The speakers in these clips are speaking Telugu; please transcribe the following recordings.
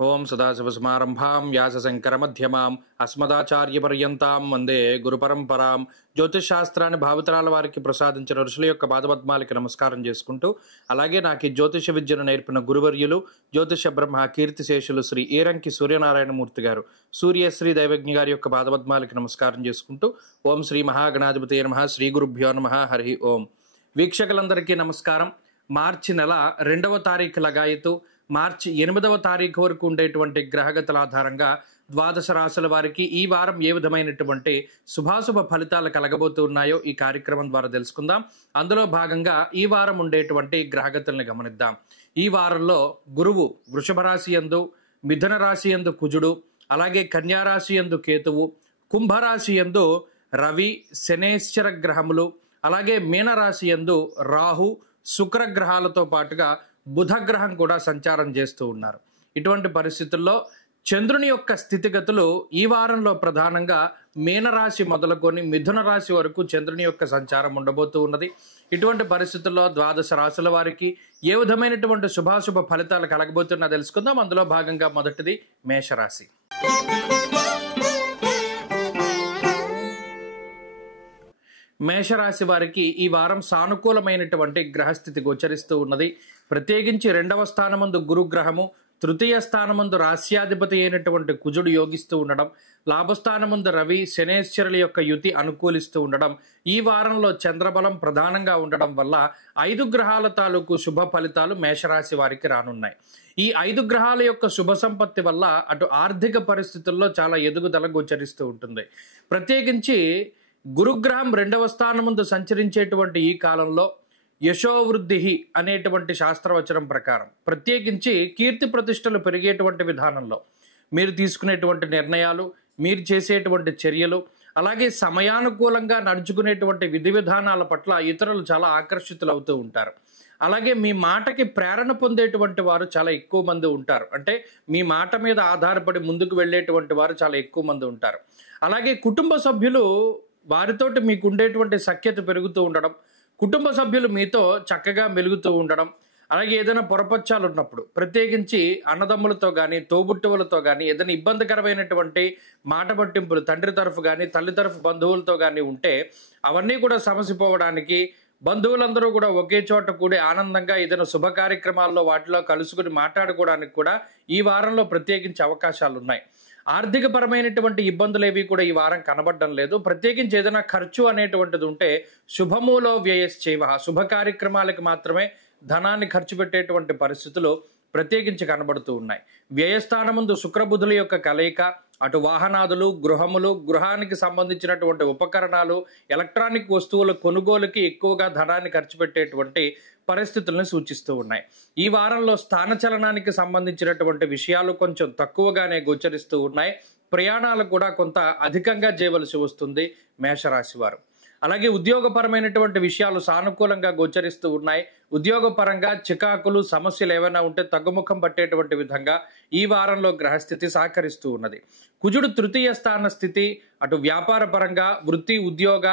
ఓం సదాశివసమారంభాం వ్యాసశంకరమధ్యమాం అస్మదాచార్యపర్యంతాం వందే గురుపరంపరాం. జ్యోతిష్ శాస్త్రాన్ని భావితరాల వారికి ప్రసాదించిన ఋషుల యొక్క పాదపద్మాలకి నమస్కారం చేసుకుంటూ, అలాగే నాకు ఈ జ్యోతిష విద్యను నేర్పిన గురువర్యులు జ్యోతిష బ్రహ్మ కీర్తిశేషులు శ్రీ ఏరంకి సూర్యనారాయణమూర్తి గారు, సూర్యశ్రీ దైవజ్ఞ గారి యొక్క పాదపద్మాలకి నమస్కారం చేసుకుంటూ, ఓం శ్రీ మహాగణాధిపతి నమః, శ్రీ గురుభ్యో నమః, హరి ఓం. వీక్షకులందరికీ నమస్కారం. మార్చి నెల 2వ తారీఖు లగాయతు మార్చి 8వ తారీఖు వరకు ఉండేటువంటి గ్రహగతుల ఆధారంగా ద్వాదశ రాశుల వారికి ఈ వారం ఏ విధమైనటువంటి శుభాశుభ ఫలితాలు కలగబోతున్నాయో ఈ కార్యక్రమం ద్వారా తెలుసుకుందాం. అందులో భాగంగా ఈ వారం ఉండేటువంటి గ్రహగతుల్ని గమనిద్దాం. ఈ వారంలో గురువు వృషభ రాశి యందు, మిథున రాశి యందు కుజుడు, అలాగే కన్యా రాశి యందు కేతువు, కుంభరాశి యందు రవి, శనేశ్వర గ్రహములు, అలాగే మీనరాశి యందు రాహు, శుక్రగ్రహాలతో పాటుగా బుధగ్రహం కూడా సంచారం చేస్తూ ఉన్నారు. ఇటువంటి పరిస్థితుల్లో చంద్రుని యొక్క స్థితిగతులు ఈ వారంలో ప్రధానంగా మీనరాశి మొదలుకొని మిథున రాశి వరకు చంద్రుని యొక్క సంచారం ఉండబోతూ ఉన్నది. ఇటువంటి పరిస్థితుల్లో ద్వాదశ రాశుల వారికి ఏ విధమైనటువంటి శుభాశుభ ఫలితాలు కలగబోతున్నా తెలుసుకుందాం. అందులో భాగంగా మొదటిది మేషరాశి. మేషరాశి వారికి ఈ వారం సానుకూలమైనటువంటి గ్రహస్థితి గోచరిస్తూ ఉన్నది. ప్రత్యేకించి 2వ స్థానమందు గురుగ్రహము, తృతీయ స్థానమందు రాశ్యాధిపతి అయినటువంటి కుజుడు యోగిస్తూ ఉండడం, లాభస్థానమందు రవి, శనేశ్వరుల యొక్క యుతి అనుకూలిస్తూ ఉండడం, ఈ వారంలో చంద్రబలం ప్రధానంగా ఉండడం వల్ల 5 గ్రహాల తాలూకు శుభ ఫలితాలు మేషరాశి వారికి రానున్నాయి. ఈ 5 గ్రహాల యొక్క శుభ సంపత్తి వల్ల అటు ఆర్థిక పరిస్థితుల్లో చాలా ఎదుగుదల గోచరిస్తూ ఉంటుంది. ప్రత్యేకించి గురుగ్రహం 2వ స్థానముందు సంచరించేటువంటి ఈ కాలంలో యశోవృద్ధి అనేటువంటి శాస్త్రవచనం ప్రకారం ప్రత్యేకించి కీర్తి ప్రతిష్టలు పెరిగేటువంటి విధానంలో మీరు తీసుకునేటువంటి నిర్ణయాలు, మీరు చేసేటువంటి చర్యలు, అలాగే సమయానుకూలంగా నడుచుకునేటువంటి విధి విధానాల పట్ల ఇతరులు చాలా ఆకర్షితులు అవుతూ ఉంటారు. అలాగే మీ మాటకి ప్రేరణ పొందేటువంటి వారు చాలా ఎక్కువ మంది ఉంటారు. అంటే మీ మాట మీద ఆధారపడి ముందుకు వెళ్ళేటువంటి వారు చాలా ఎక్కువ మంది ఉంటారు. అలాగే కుటుంబ సభ్యులు వారితోటి మీకు ఉండేటువంటి సఖ్యత పెరుగుతూ ఉండడం, కుటుంబ సభ్యులు మీతో చక్కగా మెలుగుతూ ఉండడం, అలాగే ఏదైనా పొరపచ్చాలు ఉన్నప్పుడు ప్రత్యేకించి అన్నదమ్ములతో కానీ తోబుట్టువులతో కానీ ఏదైనా ఇబ్బందికరమైనటువంటి మాట పట్టింపులు తండ్రి తరఫు కానీ తల్లి తరఫు బంధువులతో కానీ ఉంటే అవన్నీ కూడా సమసిపోవడానికి, బంధువులందరూ కూడా ఒకే చోట కూడి ఆనందంగా ఏదైనా శుభ కార్యక్రమాల్లో వాటిలో కలుసుకుని మాట్లాడుకోవడానికి కూడా ఈ వారంలో ప్రత్యేకించి అవకాశాలు ఉన్నాయి. ఆర్థిక పరమైనటువంటి ఇబ్బందులు ఏవి కూడా ఈ వారం కనబడడం లేదు. ప్రత్యేకించి ఏదైనా ఖర్చు అనేటువంటిది ఉంటే శుభమూలో వ్యయశ్చైవ, శుభ కార్యక్రమాలకు మాత్రమే ధనాన్ని ఖర్చు పెట్టేటువంటి పరిస్థితులు ప్రత్యేకించి కనబడుతూ ఉన్నాయి. వ్యయస్థానముందు శుక్రబుధుల యొక్క కలయిక అటు వాహనాదులు, గృహములు, గృహానికి సంబంధించినటువంటి ఉపకరణాలు, ఎలక్ట్రానిక్ వస్తువుల కొనుగోలుకి ఎక్కువగా ధనాన్ని ఖర్చు పెట్టేటువంటి పరిస్థితులను సూచిస్తూ ఉన్నాయి. ఈ వారంలో స్థానచలనానికి సంబంధించినటువంటి విషయాలు కొంచెం తక్కువగానే గోచరిస్తూ ఉన్నాయి. ప్రయాణాలు కూడా కొంత అధికంగా చేయవలసి వస్తుంది మేషరాశి వారు. అలాగే ఉద్యోగపరమైనటువంటి విషయాలు సానుకూలంగా గోచరిస్తూ ఉన్నాయి. ఉద్యోగపరంగా చికాకులు, సమస్యలు ఏమైనా ఉంటే తగ్గుముఖం పట్టేటువంటి విధంగా ఈ వారంలో గ్రహస్థితి సహకరిస్తూ ఉన్నది. కుజుడు తృతీయ స్థాన స్థితి అటు వ్యాపార పరంగా, వృత్తి, ఉద్యోగ,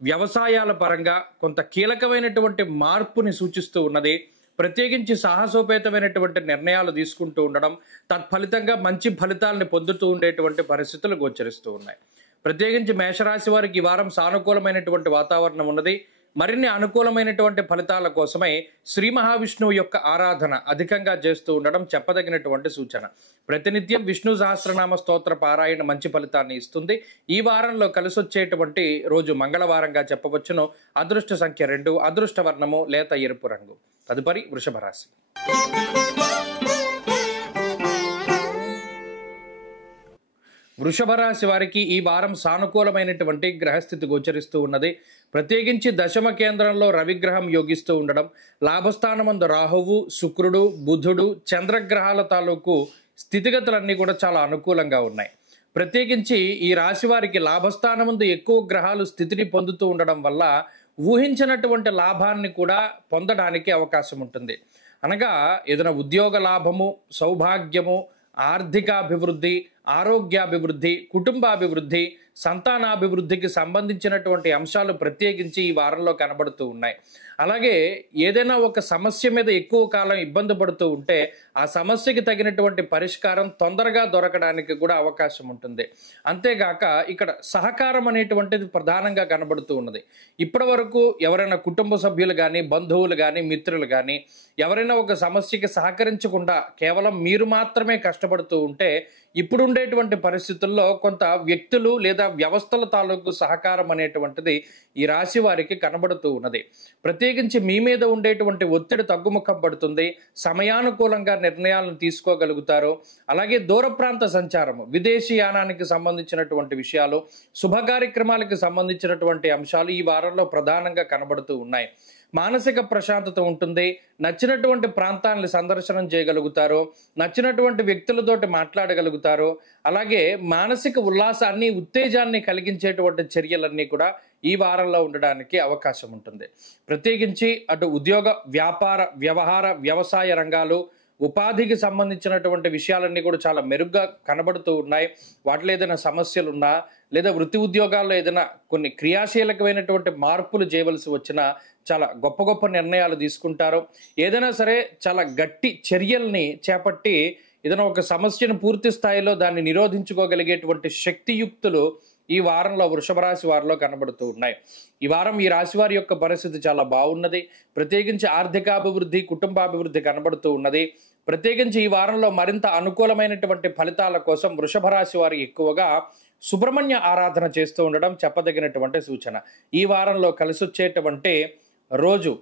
వ్యవసాయాల పరంగా కొంత కీలకమైనటువంటి మార్పుని సూచిస్తూ ఉన్నది. ప్రత్యేకించి సాహసోపేతమైనటువంటి నిర్ణయాలు తీసుకుంటూ ఉండడం, తత్ఫలితంగా మంచి ఫలితాలను పొందుతూ ఉండేటువంటి పరిస్థితులు గోచరిస్తూ ఉన్నాయి. ప్రత్యేకించి మేషరాశి వారికి ఈ వారం సానుకూలమైనటువంటి వాతావరణం ఉన్నది. మరిన్ని అనుకూలమైనటువంటి ఫలితాల కోసమై శ్రీ మహావిష్ణువు యొక్క ఆరాధన అధికంగా చేస్తూ ఉండడం చెప్పదగినటువంటి సూచన. ప్రతినిత్యం విష్ణు సహస్రనామ స్తోత్ర పారాయణ మంచి ఫలితాన్ని ఇస్తుంది. ఈ వారంలో కలిసొచ్చేటువంటి రోజు మంగళవారంగా చెప్పవచ్చును. అదృష్ట సంఖ్య 2, అదృష్ట వర్ణము లేత ఎరుపు రంగు. తదుపరి వృషభ రాశి. వృషభ రాశి వారికి ఈ వారం సానుకూలమైనటువంటి గ్రహస్థితి గోచరిస్తూ ఉన్నది. ప్రత్యేకించి దశమ కేంద్రంలో రవిగ్రహం యోగిస్తూ ఉండడం, లాభస్థానమందు రాహువు, శుక్రుడు, బుధుడు, చంద్రగ్రహాల తాలూకు స్థితిగతులన్నీ కూడా చాలా అనుకూలంగా ఉన్నాయి. ప్రత్యేకించి ఈ రాశి వారికి లాభస్థానమందు ఎక్కువ గ్రహాలు స్థితిని పొందుతూ ఉండడం వల్ల ఊహించినటువంటి లాభాన్ని కూడా పొందడానికి అవకాశం ఉంటుంది. అనగా ఏదైనా ఉద్యోగ లాభము, సౌభాగ్యము, ఆర్థికాభివృద్ధి, ఆరోగ్యాభివృద్ధి, కుటుంబాభివృద్ధి, సంతానాభివృద్ధికి సంబంధించినటువంటి అంశాలు ప్రత్యేకించి ఈ వారంలో కనబడుతూ ఉన్నాయి. అలాగే ఏదైనా ఒక సమస్య మీద ఎక్కువ కాలం ఇబ్బంది పడుతూ ఉంటే ఆ సమస్యకి తగినటువంటి పరిష్కారం తొందరగా దొరకడానికి కూడా అవకాశం ఉంటుంది. అంతేగాక ఇక్కడ సహకారం అనేటువంటిది ప్రధానంగా కనబడుతూ ఉన్నది. ఇప్పటి వరకు ఎవరైనా కుటుంబ సభ్యులు కానీ, బంధువులు కానీ, మిత్రులు కానీ ఎవరైనా ఒక సమస్యకి సహకరించకుండా కేవలం మీరు మాత్రమే కష్టపడుతూ ఉంటే ఇప్పుడు ఉండేటువంటి పరిస్థితుల్లో కొంత వ్యక్తులు లేదా వ్యవస్థల తాలూకు సహకారం అనేటువంటిది ఈ రాశి వారికి కనబడుతూ ఉన్నది. ప్రత్యేకించి మీ మీద ఉండేటువంటి ఒత్తిడి తగ్గుముఖం పడుతుంది. సమయానుకూలంగా నిర్ణయాలను తీసుకోగలుగుతారు. అలాగే దూర ప్రాంత సంచారము, విదేశీ యానానికి సంబంధించినటువంటి విషయాలు, శుభ కార్యక్రమాలకు సంబంధించినటువంటి అంశాలు ఈ వారంలో ప్రధానంగా కనబడుతూ ఉన్నాయి. మానసిక ప్రశాంతత ఉంటుంది. నచ్చినటువంటి ప్రాంతాన్ని సందర్శనం చేయగలుగుతారు. నచ్చినటువంటి వ్యక్తులతోటి మాట్లాడగలుగుతారు. అలాగే మానసిక ఉల్లాసాన్ని, ఉత్తేజాన్ని కలిగించేటువంటి చర్యలన్నీ కూడా ఈ వారంలో ఉండడానికి అవకాశం ఉంటుంది. ప్రత్యేకించి అటు ఉద్యోగ, వ్యాపార, వ్యవహార, వ్యవసాయ రంగాలు, ఉపాధికి సంబంధించినటువంటి విషయాలన్నీ కూడా చాలా మెరుగ్గా కనబడుతూ ఉన్నాయి. వాటిలో ఏదైనా సమస్యలు ఉన్నా లేదా వృత్తి ఉద్యోగాల్లో ఏదైనా కొన్ని క్రియాశీలకమైనటువంటి మార్పులు చేయవలసి వచ్చినా చాలా గొప్ప గొప్ప నిర్ణయాలు తీసుకుంటారు. ఏదైనా సరే చాలా గట్టి చర్యల్ని చేపట్టి ఏదైనా ఒక సమస్యను పూర్తి స్థాయిలో దాన్ని నిరోధించుకోగలిగేటువంటి శక్తియుక్తులు ఈ వారంలో వృషభ రాశి వారిలో కనబడుతూ ఉన్నాయి. ఈ వారం ఈ రాశి వారి యొక్క పరిస్థితి చాలా బాగున్నది. ప్రత్యేకించి ఆర్థికాభివృద్ధి, కుటుంబాభివృద్ధి కనబడుతూ ఉన్నది. ప్రత్యేకించి ఈ వారంలో మరింత అనుకూలమైనటువంటి ఫలితాల కోసం వృషభ రాశి వారు ఎక్కువగా సుబ్రహ్మణ్య ఆరాధన చేస్తూ ఉండడం చెప్పదగినటువంటి సూచన. ఈ వారంలో కలిసి వచ్చేటువంటి రోజు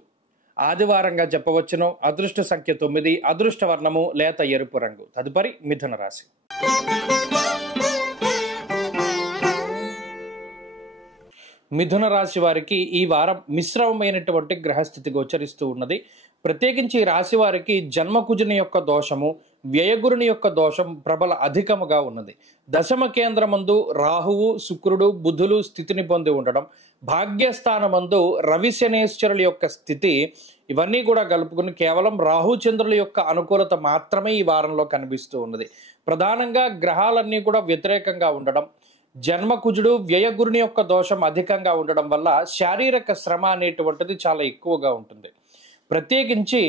ఆదివారంగా చెప్పవచ్చును. అదృష్ట సంఖ్య 9, అదృష్ట వర్ణము లేత ఎరుపు రంగు. తదుపరి మిథున రాశి. మిథున రాశి వారికి ఈ వారం మిశ్రమమైనటువంటి గ్రహస్థితి గోచరిస్తూ ఉన్నది. ప్రత్యేకించి ఈ రాశి వారికి జన్మకుజుని యొక్క దోషము, వ్యయగురుని యొక్క దోషం ప్రబల అధికముగా ఉన్నది. దశమ కేంద్రమందు రాహువు, శుక్రుడు, బుధులు స్థితిని పొంది ఉండడం, భాగ్యస్థానమందు రవి శనేశ్వరుల యొక్క స్థితి, ఇవన్నీ కూడా కలుపుకుని కేవలం రాహు చంద్రుల యొక్క అనుకూలత మాత్రమే ఈ వారంలో కనిపిస్తూ ఉన్నది. ప్రధానంగా గ్రహాలన్నీ కూడా వ్యతిరేకంగా ఉండడం, జన్మకుజుడు, వ్యయగురుని యొక్క దోషం అధికంగా ఉండడం వల్ల శారీరక శ్రమ అనేటువంటిది చాలా ఎక్కువగా ఉంటుంది. ప్రత్యేకించి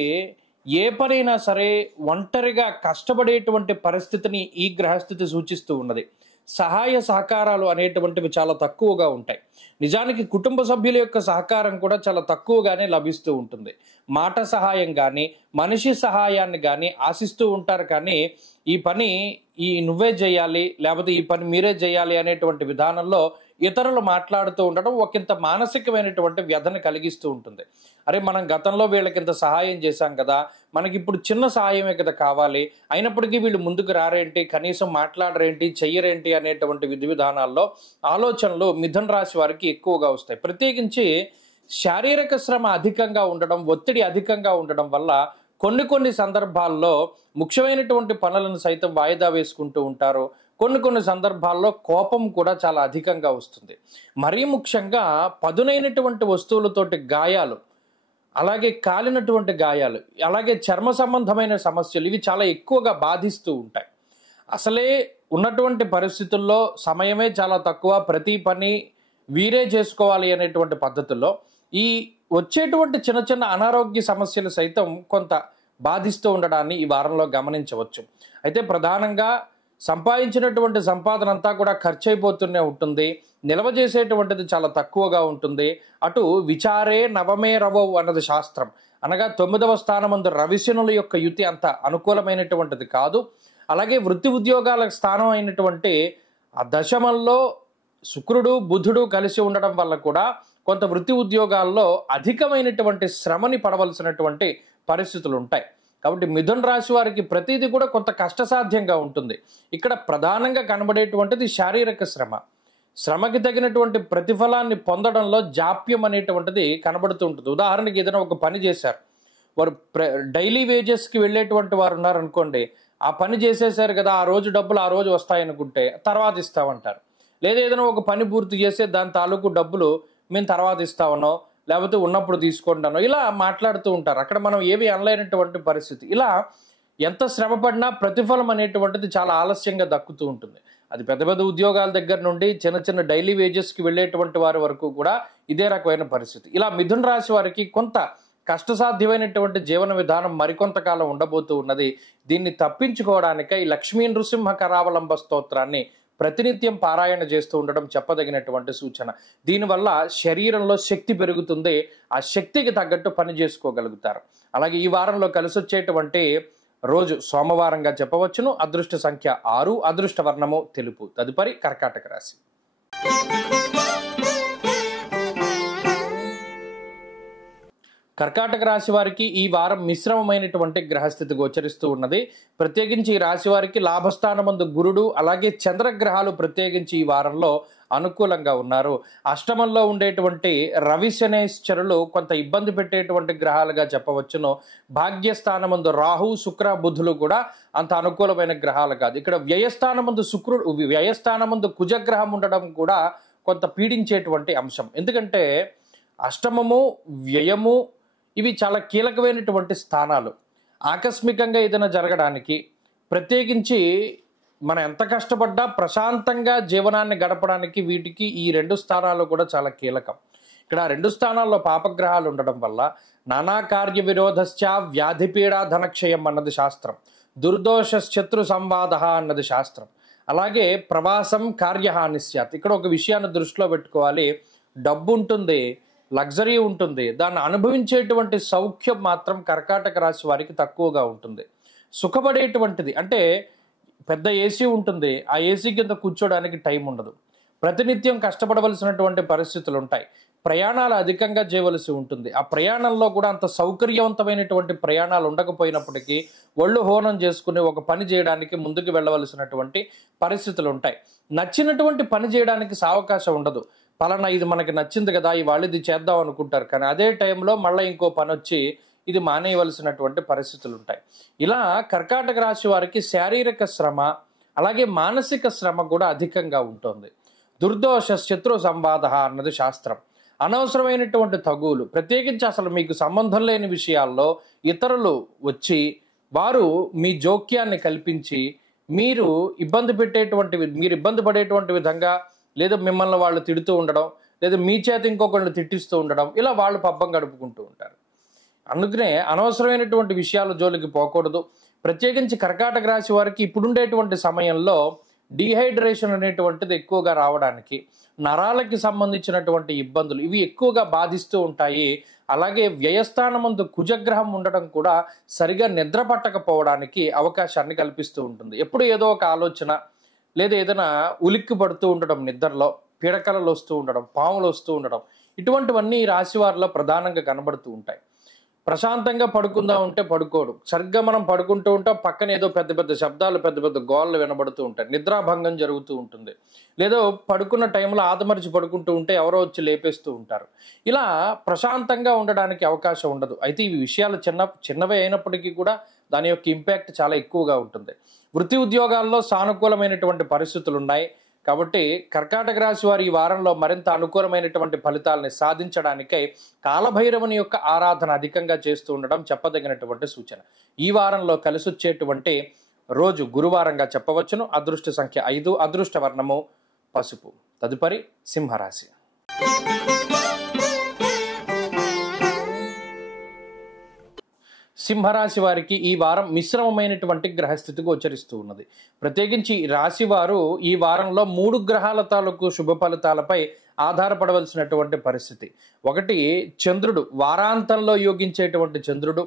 ఏ పనైనా సరే ఒంటరిగా కష్టపడేటువంటి పరిస్థితిని ఈ గ్రహస్థితి సూచిస్తూ ఉన్నది. సహాయ సహకారాలు అనేటువంటివి చాలా తక్కువగా ఉంటాయి. నిజానికి కుటుంబ సభ్యుల యొక్క సహకారం కూడా చాలా తక్కువగానే లభిస్తూ ఉంటుంది. మాట సహాయం కానీ, మనిషి సహాయాన్ని కానీ ఆశిస్తూ ఉంటారు. కానీ ఈ పని నువ్వే చేయాలి, లేకపోతే ఈ పని మీరే చేయాలి అనేటువంటి విధానంలో ఇతరులు మాట్లాడుతూ ఉండడం ఒకంత మానసికమైనటువంటి వ్యధను కలిగిస్తూ ఉంటుంది. అరే, మనం గతంలో వీళ్ళకింత సహాయం చేశాం కదా, మనకి ఇప్పుడు చిన్న సహాయమే కదా కావాలి, అయినప్పటికీ వీళ్ళు ముందుకు రారేంటి, కనీసం మాట్లాడరేంటి, చెయ్యరేంటి అనేటువంటి విధి విధానాల్లో ఆలోచనలు మిథున రాశి వారికి ఎక్కువగా వస్తాయి. ప్రత్యేకించి శారీరక శ్రమ అధికంగా ఉండడం, ఒత్తిడి అధికంగా ఉండడం వల్ల కొన్ని సందర్భాల్లో ముఖ్యమైనటువంటి పనులను సైతం వాయిదా వేసుకుంటూ ఉంటారు. కొన్ని సందర్భాల్లో కోపం కూడా చాలా అధికంగా వస్తుంది. మరీ ముఖ్యంగా పదునైనటువంటి వస్తువులతోటి గాయాలు, అలాగే కాలినటువంటి గాయాలు, అలాగే చర్మ సంబంధమైన సమస్యలు, ఇవి చాలా ఎక్కువగా బాధిస్తూ ఉంటాయి. అసలే ఉన్నటువంటి పరిస్థితుల్లో సమయమే చాలా తక్కువ, ప్రతి పని వీరే చేసుకోవాలి అనేటువంటి పద్ధతుల్లో ఈ వచ్చేటువంటి చిన్న చిన్న అనారోగ్య సమస్యలు సైతం కొంత బాధిస్తూ ఉండడాన్ని ఈ వారంలో గమనించవచ్చు. అయితే ప్రధానంగా సంపాదించినటువంటి సంపాదన అంతా కూడా ఖర్చు అయిపోతూనే ఉంటుంది. నిల్వ చేసేటువంటిది చాలా తక్కువగా ఉంటుంది. అటు విచారే నవమే రవవు అన్నది శాస్త్రం. అనగా 9వ స్థానమందు రవిశనుల యొక్క యుతి అంత అనుకూలమైనటువంటిది కాదు. అలాగే వృత్తి ఉద్యోగాల స్థానం అయినటువంటి ఆ దశమంలో శుక్రుడు, బుధుడు కలిసి ఉండడం వల్ల కూడా కొంత వృత్తి ఉద్యోగాల్లో అధికమైనటువంటి శ్రమని పడవలసినటువంటి పరిస్థితులు ఉంటాయి. కాబట్టి మిథున రాశి వారికి ప్రతిదీ కూడా కొంత కష్టసాధ్యంగా ఉంటుంది. ఇక్కడ ప్రధానంగా కనబడేటువంటిది శారీరక శ్రమ. శ్రమకి తగినటువంటి ప్రతిఫలాన్ని పొందడంలో జాప్యం అనేటువంటిది కనబడుతూ ఉంటుంది. ఉదాహరణకి ఏదైనా ఒక పని చేశారు, వారు డైలీ వేజెస్కి వెళ్ళేటువంటి వారు ఉన్నారనుకోండి, ఆ పని చేసేసారు కదా, ఆ రోజు డబ్బులు ఆ రోజు వస్తాయనుకుంటే తర్వాత ఇస్తామంటారు. లేదా ఏదైనా ఒక పని పూర్తి చేస్తే దాని తాలూకు డబ్బులు మేము తర్వాత ఇస్తామనో, లేకపోతే ఉన్నప్పుడు తీసుకుంటానో ఇలా మాట్లాడుతూ ఉంటారు. అక్కడ మనం ఏవి అనలేనటువంటి పరిస్థితి. ఇలా ఎంత శ్రమ పడినా ప్రతిఫలం అనేటువంటిది చాలా ఆలస్యంగా దక్కుతూ ఉంటుంది. అది పెద్ద పెద్ద ఉద్యోగాల దగ్గర నుండి చిన్న చిన్న డైలీ వేజెస్కి వెళ్ళేటువంటి వారి వరకు కూడా ఇదే రకమైన పరిస్థితి. ఇలా మిథున రాశి వారికి కొంత కష్టసాధ్యమైనటువంటి జీవన విధానం మరికొంతకాలం ఉండబోతూ ఉన్నది. దీన్ని తప్పించుకోవడానికై లక్ష్మీ నృసింహ కరావలంబ స్తోత్రాన్ని ప్రతినిత్యం పారాయణ చేస్తూ ఉండడం చెప్పదగినటువంటి సూచన. దీనివల్ల శరీరంలో శక్తి పెరుగుతుంది, ఆ శక్తికి తగ్గట్టు పని చేసుకోగలుగుతారు. అలాగే ఈ వారంలో కలిసి వచ్చేటువంటి రోజు సోమవారంగా చెప్పవచ్చును. అదృష్ట సంఖ్య 6, అదృష్ట వర్ణము తెలుపు. తదుపరి కర్కాటక రాశి. కర్కాటక రాశి వారికి ఈ వారం మిశ్రమమైనటువంటి గ్రహస్థితి గోచరిస్తూ ఉన్నది. ప్రత్యేకించి ఈ రాశి వారికి లాభస్థానమందు గురుడు అలాగే చంద్రగ్రహాలు ప్రత్యేకించి ఈ వారంలో అనుకూలంగా ఉన్నారు. అష్టమంలో ఉండేటువంటి రవి శనేశ్వరులు కొంత ఇబ్బంది పెట్టేటువంటి గ్రహాలుగా చెప్పవచ్చును. భాగ్యస్థానమందు రాహు శుక్ర బుధులు కూడా అంత అనుకూలమైన గ్రహాలు కాదు. ఇక్కడ వ్యయస్థానమందు కుజగ్రహం ఉండడం కూడా కొంత పీడించేటువంటి అంశం. ఎందుకంటే అష్టమము వ్యయము ఇవి చాలా కీలకమైనటువంటి స్థానాలు. ఆకస్మికంగా ఏదైనా జరగడానికి, ప్రత్యేకించి మనం ఎంత కష్టపడ్డా ప్రశాంతంగా జీవనాన్ని గడపడానికి వీటికి ఈ 2 స్థానాలు కూడా చాలా కీలకం. ఇక్కడ 2 స్థానాల్లో పాపగ్రహాలు ఉండడం వల్ల నానా కార్య విరోధశ్చ వ్యాధిపీడా ధనక్షయం అన్నది శాస్త్రం, దుర్దోష శత్రు సంవాద అన్నది శాస్త్రం. అలాగే ప్రవాసం కార్యహాని స్యాత్. ఇక్కడ ఒక విషయాన్ని దృష్టిలో పెట్టుకోవాలి. డబ్బు ఉంటుంది, లగ్జరీ ఉంటుంది, దాన్ని అనుభవించేటువంటి సౌఖ్యం మాత్రం కర్కాటక రాశి వారికి తక్కువగా ఉంటుంది. సుఖపడేటువంటిది అంటే పెద్ద ఏసీ ఉంటుంది, ఆ ఏసీ కింద కూర్చోడానికి టైం ఉండదు. ప్రతినిత్యం కష్టపడవలసినటువంటి పరిస్థితులు ఉంటాయి. ప్రయాణాలు అధికంగా చేయవలసి ఉంటుంది. ఆ ప్రయాణంలో కూడా అంత సౌకర్యవంతమైనటువంటి ప్రయాణాలు ఉండకపోయినప్పటికీ ఒళ్ళు హోనం చేసుకుని ఒక పని చేయడానికి ముందుకు వెళ్ళవలసినటువంటి పరిస్థితులు ఉంటాయి. నచ్చినటువంటి పని చేయడానికి సావకాశం ఉండదు. పలానా ఇది మనకి నచ్చింది కదా, ఇవాళ ఇది చేద్దాం అనుకుంటారు, కానీ అదే టైంలో మళ్ళీ ఇంకో పని వచ్చి ఇది మానేయవలసినటువంటి పరిస్థితులు ఉంటాయి. ఇలా కర్కాటక రాశి వారికి శారీరక శ్రమ అలాగే మానసిక శ్రమ కూడా అధికంగా ఉంటుంది. దుర్దోష శత్రు సంవాద అన్నది శాస్త్రం. అనవసరమైనటువంటి తగువులు, ప్రత్యేకించి అసలు మీకు సంబంధం లేని విషయాల్లో ఇతరులు వచ్చి వారు మీ జోక్యాన్ని కల్పించి మీరు ఇబ్బంది పడేటువంటి విధంగా, లేదా మిమ్మల్ని వాళ్ళు తిడుతూ ఉండడం, లేదా మీ చేత ఇంకొకళ్ళు తిట్టిస్తూ ఉండడం, ఇలా వాళ్ళు పబ్బం గడుపుకుంటూ ఉంటారు. అందుకనే అనవసరమైనటువంటి విషయాల జోలికి పోకూడదు. ప్రత్యేకించి కర్కాటక రాశి వారికి ఇప్పుడుండేటువంటి సమయంలో డీహైడ్రేషన్ అనేటువంటిది ఎక్కువగా రావడానికి, నరాలకి సంబంధించినటువంటి ఇబ్బందులు ఇవి ఎక్కువగా బాధిస్తూ ఉంటాయి. అలాగే వ్యయస్థానమందు కుజగ్రహం ఉండడం కూడా సరిగా నిద్ర పట్టకపోవడానికి అవకాశాన్ని కల్పిస్తూ ఉంటుంది. ఎప్పుడు ఏదో ఒక ఆలోచన లేదా ఏదైనా ఉలిక్కి పడుతూ ఉండడం, నిద్రలో పీడకలలు వస్తూ ఉండడం, పాములు వస్తూ ఉండడం, ఇటువంటివన్నీ ఈ రాశి వారిలో ప్రధానంగా కనబడుతూ ఉంటాయి. ప్రశాంతంగా పడుకుందాం ఉంటే పడుకోడు, సరిగ్గా మనం పడుకుంటూ ఉంటాం, పక్కన ఏదో పెద్ద పెద్ద శబ్దాలు పెద్ద పెద్ద గోళ్ళు వినబడుతూ ఉంటాయి, నిద్రాభంగం జరుగుతూ ఉంటుంది. లేదో పడుకున్న టైంలో ఆదమరిచి పడుకుంటూ ఉంటే ఎవరో వచ్చి లేపేస్తూ ఉంటారు. ఇలా ప్రశాంతంగా ఉండడానికి అవకాశం ఉండదు. అయితే ఈ విషయాలు చిన్నవే అయినప్పటికీ కూడా దాని యొక్క ఇంపాక్ట్ చాలా ఎక్కువగా ఉంటుంది. వృత్తి ఉద్యోగాల్లో సానుకూలమైనటువంటి పరిస్థితులు ఉన్నాయి. కాబట్టి కర్కాటక రాశి వారు ఈ వారంలో మరింత అనుకూలమైనటువంటి ఫలితాలని సాధించడానికై కాలభైరవుని యొక్క ఆరాధన అధికంగా చేస్తూ ఉండడం చెప్పదగినటువంటి సూచన. ఈ వారంలో కలిసొచ్చేటువంటి రోజు గురువారంగా చెప్పవచ్చును. అదృష్ట సంఖ్య 5, అదృష్ట వర్ణము పసుపు. తదుపరి సింహరాశి. సింహరాశి వారికి ఈ వారం మిశ్రమమైనటువంటి గ్రహస్థితి గోచరిస్తూ ఉన్నది. ప్రత్యేకించి రాశి వారు ఈ వారంలో 3 గ్రహాల తాలూకు శుభ ఫలితాలపై ఆధారపడవలసినటువంటి పరిస్థితి. ఒకటి చంద్రుడు, వారాంతంలో యోగించేటువంటి చంద్రుడు,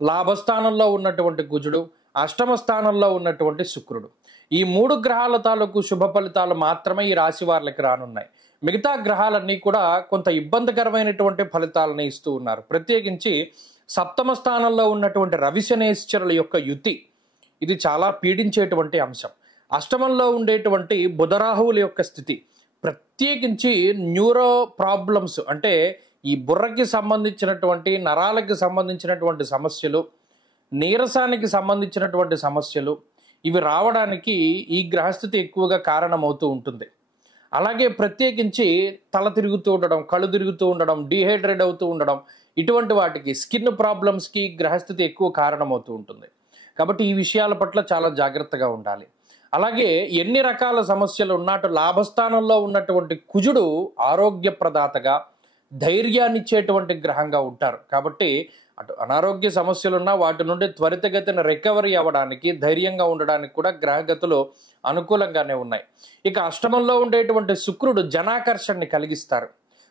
లాభస్థానంలో ఉన్నటువంటి కుజుడు, అష్టమ స్థానంలో ఉన్నటువంటి శుక్రుడు. ఈ 3 గ్రహాల తాలూకు శుభ ఫలితాలు మాత్రమే ఈ రాశి వారికి రానున్నాయి. మిగతా గ్రహాలన్నీ కూడా కొంత ఇబ్బందికరమైనటువంటి ఫలితాలను ఇస్తూ ఉన్నారు. ప్రత్యేకించి సప్తమ స్థానంలో ఉన్నటువంటి రవి శనేశ్వరుల యొక్క యుతి ఇది చాలా పీడించేటువంటి అంశం. అష్టమంలో ఉండేటువంటి బుధరాహువుల యొక్క స్థితి, ప్రత్యేకించి న్యూరో ప్రాబ్లమ్స్ అంటే ఈ బుర్రకి సంబంధించినటువంటి నరాలకి సంబంధించినటువంటి సమస్యలు, నీరసానికి సంబంధించినటువంటి సమస్యలు ఇవి రావడానికి ఈ గ్రహస్థితి ఎక్కువగా కారణమవుతూ ఉంటుంది. అలాగే ప్రత్యేకించి తల తిరుగుతూ ఉండడం, కళ్ళు తిరుగుతూ ఉండడం, డీహైడ్రేట్ అవుతూ ఉండడం, ఇటువంటి వాటికి స్కిన్ ప్రాబ్లమ్స్కి గ్రహస్థితి ఎక్కువ కారణమవుతూ ఉంటుంది. కాబట్టి ఈ విషయాల పట్ల చాలా జాగ్రత్తగా ఉండాలి. అలాగే ఎన్ని రకాల సమస్యలు ఉన్నట్టు లాభస్థానంలో ఉన్నటువంటి కుజుడు ఆరోగ్యప్రదాతగా ధైర్యాన్నిచ్చేటువంటి గ్రహంగా ఉంటారు. కాబట్టి అటు అనారోగ్య సమస్యలున్నా వాటి నుండి త్వరితగతిన రికవరీ అవ్వడానికి, ధైర్యంగా ఉండడానికి కూడా గ్రహగతులు అనుకూలంగానే ఉన్నాయి. ఇక అష్టమంలో ఉండేటువంటి శుక్రుడు జనాకర్షణని కలిగిస్తారు.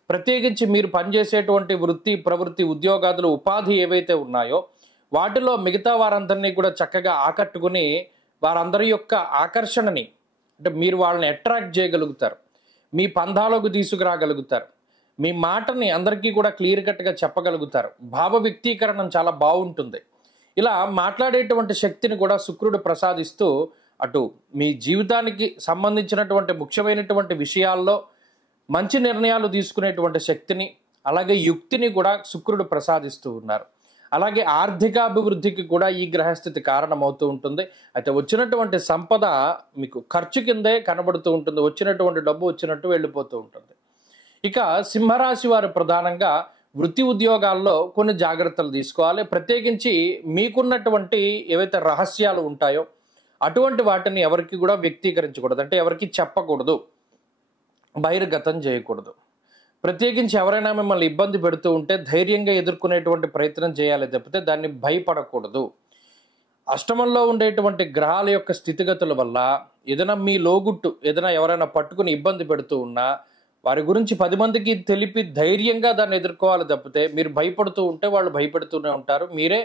ప్రత్యేకించి మీరు పనిచేసేటువంటి వృత్తి, ప్రవృత్తి, ఉద్యోగాదులు, ఉపాధి ఏవైతే ఉన్నాయో వాటిలో మిగతా వారందరినీ కూడా చక్కగా ఆకట్టుకుని వారందరి యొక్క ఆకర్షణని, అంటే మీరు వాళ్ళని అట్రాక్ట్ చేయగలుగుతారు, మీ పంధాలకు తీసుకురాగలుగుతారు, మీ మాటని అందరికీ కూడా క్లియర్ కట్గా చెప్పగలుగుతారు, భావ వ్యక్తీకరణం చాలా బాగుంటుంది. ఇలా మాట్లాడేటువంటి శక్తిని కూడా శుక్రుడు ప్రసాదిస్తూ అటు మీ జీవితానికి సంబంధించినటువంటి ముఖ్యమైనటువంటి విషయాల్లో మంచి నిర్ణయాలు తీసుకునేటువంటి శక్తిని, అలాగే యుక్తిని కూడా శుక్రుడు ప్రసాదిస్తూ ఉన్నారు. అలాగే ఆర్థికాభివృద్ధికి కూడా ఈ గ్రహస్థితి కారణమవుతూ ఉంటుంది. అయితే వచ్చినటువంటి సంపద మీకు ఖర్చు కిందే కనబడుతూ ఉంటుంది, వచ్చినటువంటి డబ్బు వచ్చినట్టు వెళ్ళిపోతూ ఉంటుంది. ఇక సింహరాశి వారు ప్రధానంగా వృత్తి ఉద్యోగాల్లో కొన్ని జాగ్రత్తలు తీసుకోవాలి. ప్రత్యేకించి మీకున్నటువంటి ఏవైతే రహస్యాలు ఉంటాయో అటువంటి వాటిని ఎవరికి కూడా వ్యక్తీకరించకూడదు, అంటే ఎవరికి చెప్పకూడదు, బహిర్గతం చేయకూడదు. ప్రత్యేకించి ఎవరైనా మిమ్మల్ని ఇబ్బంది పెడుతూ ఉంటే ధైర్యంగా ఎదుర్కొనేటువంటి ప్రయత్నం చేయాలి తప్పితే దాన్ని భయపడకూడదు. అష్టమంలో ఉండేటువంటి గ్రహాల యొక్క స్థితిగతుల వల్ల ఏదైనా మీ లోగుట్టు ఏదైనా ఎవరైనా పట్టుకుని ఇబ్బంది పెడుతూ ఉన్నా వారి గురించి 10 మందికి తెలిపి ధైర్యంగా దాన్ని ఎదుర్కోవాలి తప్పితే మీరు భయపడుతూ ఉంటే వాళ్ళు భయపెడుతూనే ఉంటారు, మీరే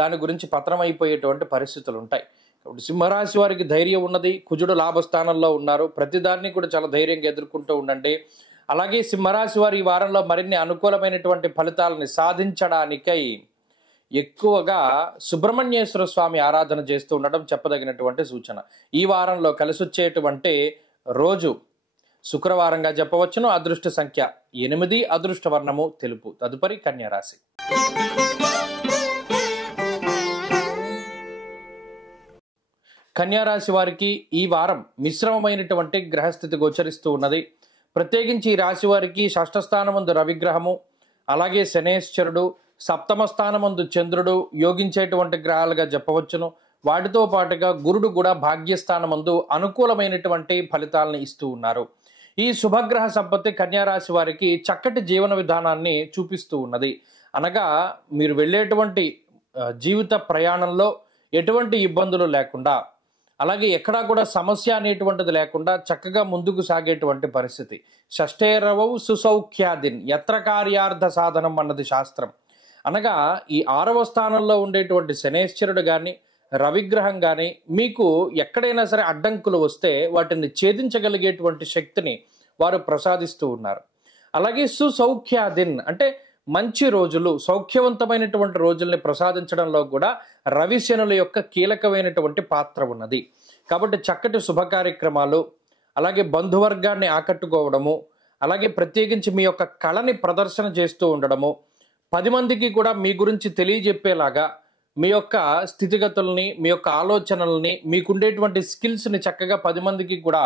దాని గురించి పతనమైపోయేటువంటి పరిస్థితులు ఉంటాయి. కాబట్టి సింహరాశి వారికి ధైర్యం ఉన్నది, కుజుడు లాభస్థానంలో ఉన్నారు, ప్రతిదాన్ని కూడా చాలా ధైర్యంగా ఎదుర్కొంటూ ఉండండి. అలాగే సింహరాశి వారు ఈ వారంలో మరిన్ని అనుకూలమైనటువంటి ఫలితాలని సాధించడానికై ఎక్కువగా సుబ్రహ్మణ్యేశ్వర స్వామి ఆరాధన చేస్తూ ఉండడం చెప్పదగినటువంటి సూచన. ఈ వారంలో కలిసి వచ్చేటువంటి రోజు శుక్రవారంగా చెప్పవచ్చును. అదృష్ట సంఖ్య 8, అదృష్ట వర్ణము తెలుపు. తదుపరి కన్యారాశి. కన్యారాశి వారికి ఈ వారం మిశ్రమమైనటువంటి గ్రహస్థితి గోచరిస్తూ ఉన్నది. ప్రత్యేకించి ఈ రాశి వారికి షష్ఠ స్థానమందు రవిగ్రహము, అలాగే శనేశ్వరుడు, సప్తమ స్థానమందు చంద్రుడు యోగించేటువంటి గ్రహాలుగా చెప్పవచ్చును. వాటితో పాటుగా గురుడు కూడా భాగ్యస్థానమందు అనుకూలమైనటువంటి ఫలితాలను ఇస్తూ ఉన్నారు. ఈ శుభగ్రహ సంపత్తి కన్యారాశి వారికి చక్కటి జీవన విధానాన్ని చూపిస్తూ ఉన్నది. అనగా మీరు వెళ్ళేటువంటి జీవిత ప్రయాణంలో ఎటువంటి ఇబ్బందులు లేకుండా, అలాగే ఎక్కడా కూడా సమస్య అనేటువంటిది లేకుండా చక్కగా ముందుకు సాగేటువంటి పరిస్థితి. షష్ఠేరవౌ సుసౌఖ్యాదిన్ యత్ర కార్యార్థ సాధనం అన్నది శాస్త్రం. అనగా ఈ 6వ స్థానంలో ఉండేటువంటి శనేశ్వరుడు కానీ రవిగ్రహం కానీ మీకు ఎక్కడైనా సరే అడ్డంకులు వస్తే వాటిని ఛేదించగలిగేటువంటి శక్తిని వారు ప్రసాదిస్తూ ఉన్నారు. అలాగే సుసౌఖ్యాదిన్ అంటే మంచి రోజులు, సౌఖ్యవంతమైనటువంటి రోజుల్ని ప్రసాదించడంలో కూడా రవిశనుల యొక్క కీలకమైనటువంటి పాత్ర ఉన్నది. కాబట్టి చక్కటి శుభ కార్యక్రమాలు, అలాగే బంధువర్గాన్ని ఆకట్టుకోవడము, అలాగే ప్రత్యేకించి మీ యొక్క కళని ప్రదర్శన చేస్తూ ఉండడము, 10 మందికి కూడా మీ గురించి తెలియజెప్పేలాగా మీ యొక్క స్థితిగతుల్ని, మీ యొక్క ఆలోచనల్ని, మీకుండేటువంటి స్కిల్స్ని చక్కగా 10 మందికి కూడా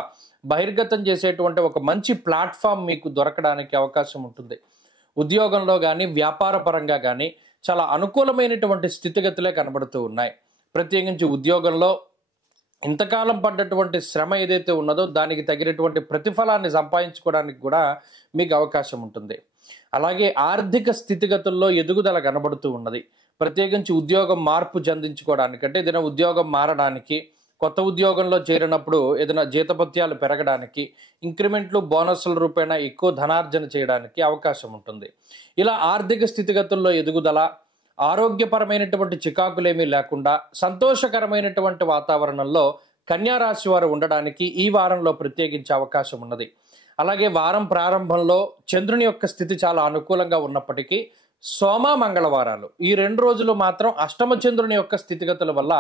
బహిర్గతం చేసేటువంటి ఒక మంచి ప్లాట్ఫామ్ మీకు దొరకడానికి అవకాశం ఉంటుంది. ఉద్యోగంలో కానీ వ్యాపార పరంగా కానీ చాలా అనుకూలమైనటువంటి స్థితిగతులే కనబడుతూ ఉన్నాయి. ప్రత్యేకించి ఉద్యోగంలో ఇంతకాలం పడ్డటువంటి శ్రమ ఏదైతే ఉన్నదో దానికి తగినటువంటి ప్రతిఫలాన్ని సంపాదించుకోవడానికి కూడా మీకు అవకాశం ఉంటుంది. అలాగే ఆర్థిక స్థితిగతుల్లో ఎదుగుదల కనబడుతూ ఉన్నది. ప్రత్యేకించి ఉద్యోగం మార్పు చెందించుకోవడానికి, అంటే ఏదైనా ఉద్యోగం మారడానికి, కొత్త ఉద్యోగంలో చేరినప్పుడు ఏదైనా జీతభత్యాలు పెరగడానికి, ఇంక్రిమెంట్లు, బోనస్ల రూపేణా ఎక్కువ ధనార్జన చేయడానికి అవకాశం ఉంటుంది. ఇలా ఆర్థిక స్థితిగతుల్లో ఎదుగుదల, ఆరోగ్యపరమైనటువంటి చికాకులేమీ లేకుండా సంతోషకరమైనటువంటి వాతావరణంలో కన్యారాశి వారు ఉండడానికి ఈ వారంలో ప్రత్యేకించే అవకాశం ఉన్నది. అలాగే వారం ప్రారంభంలో చంద్రుని యొక్క స్థితి చాలా అనుకూలంగా ఉన్నప్పటికీ సోమ మంగళవారాలు ఈ 2 రోజులు మాత్రం అష్టమ చంద్రుని యొక్క స్థితిగతుల వల్ల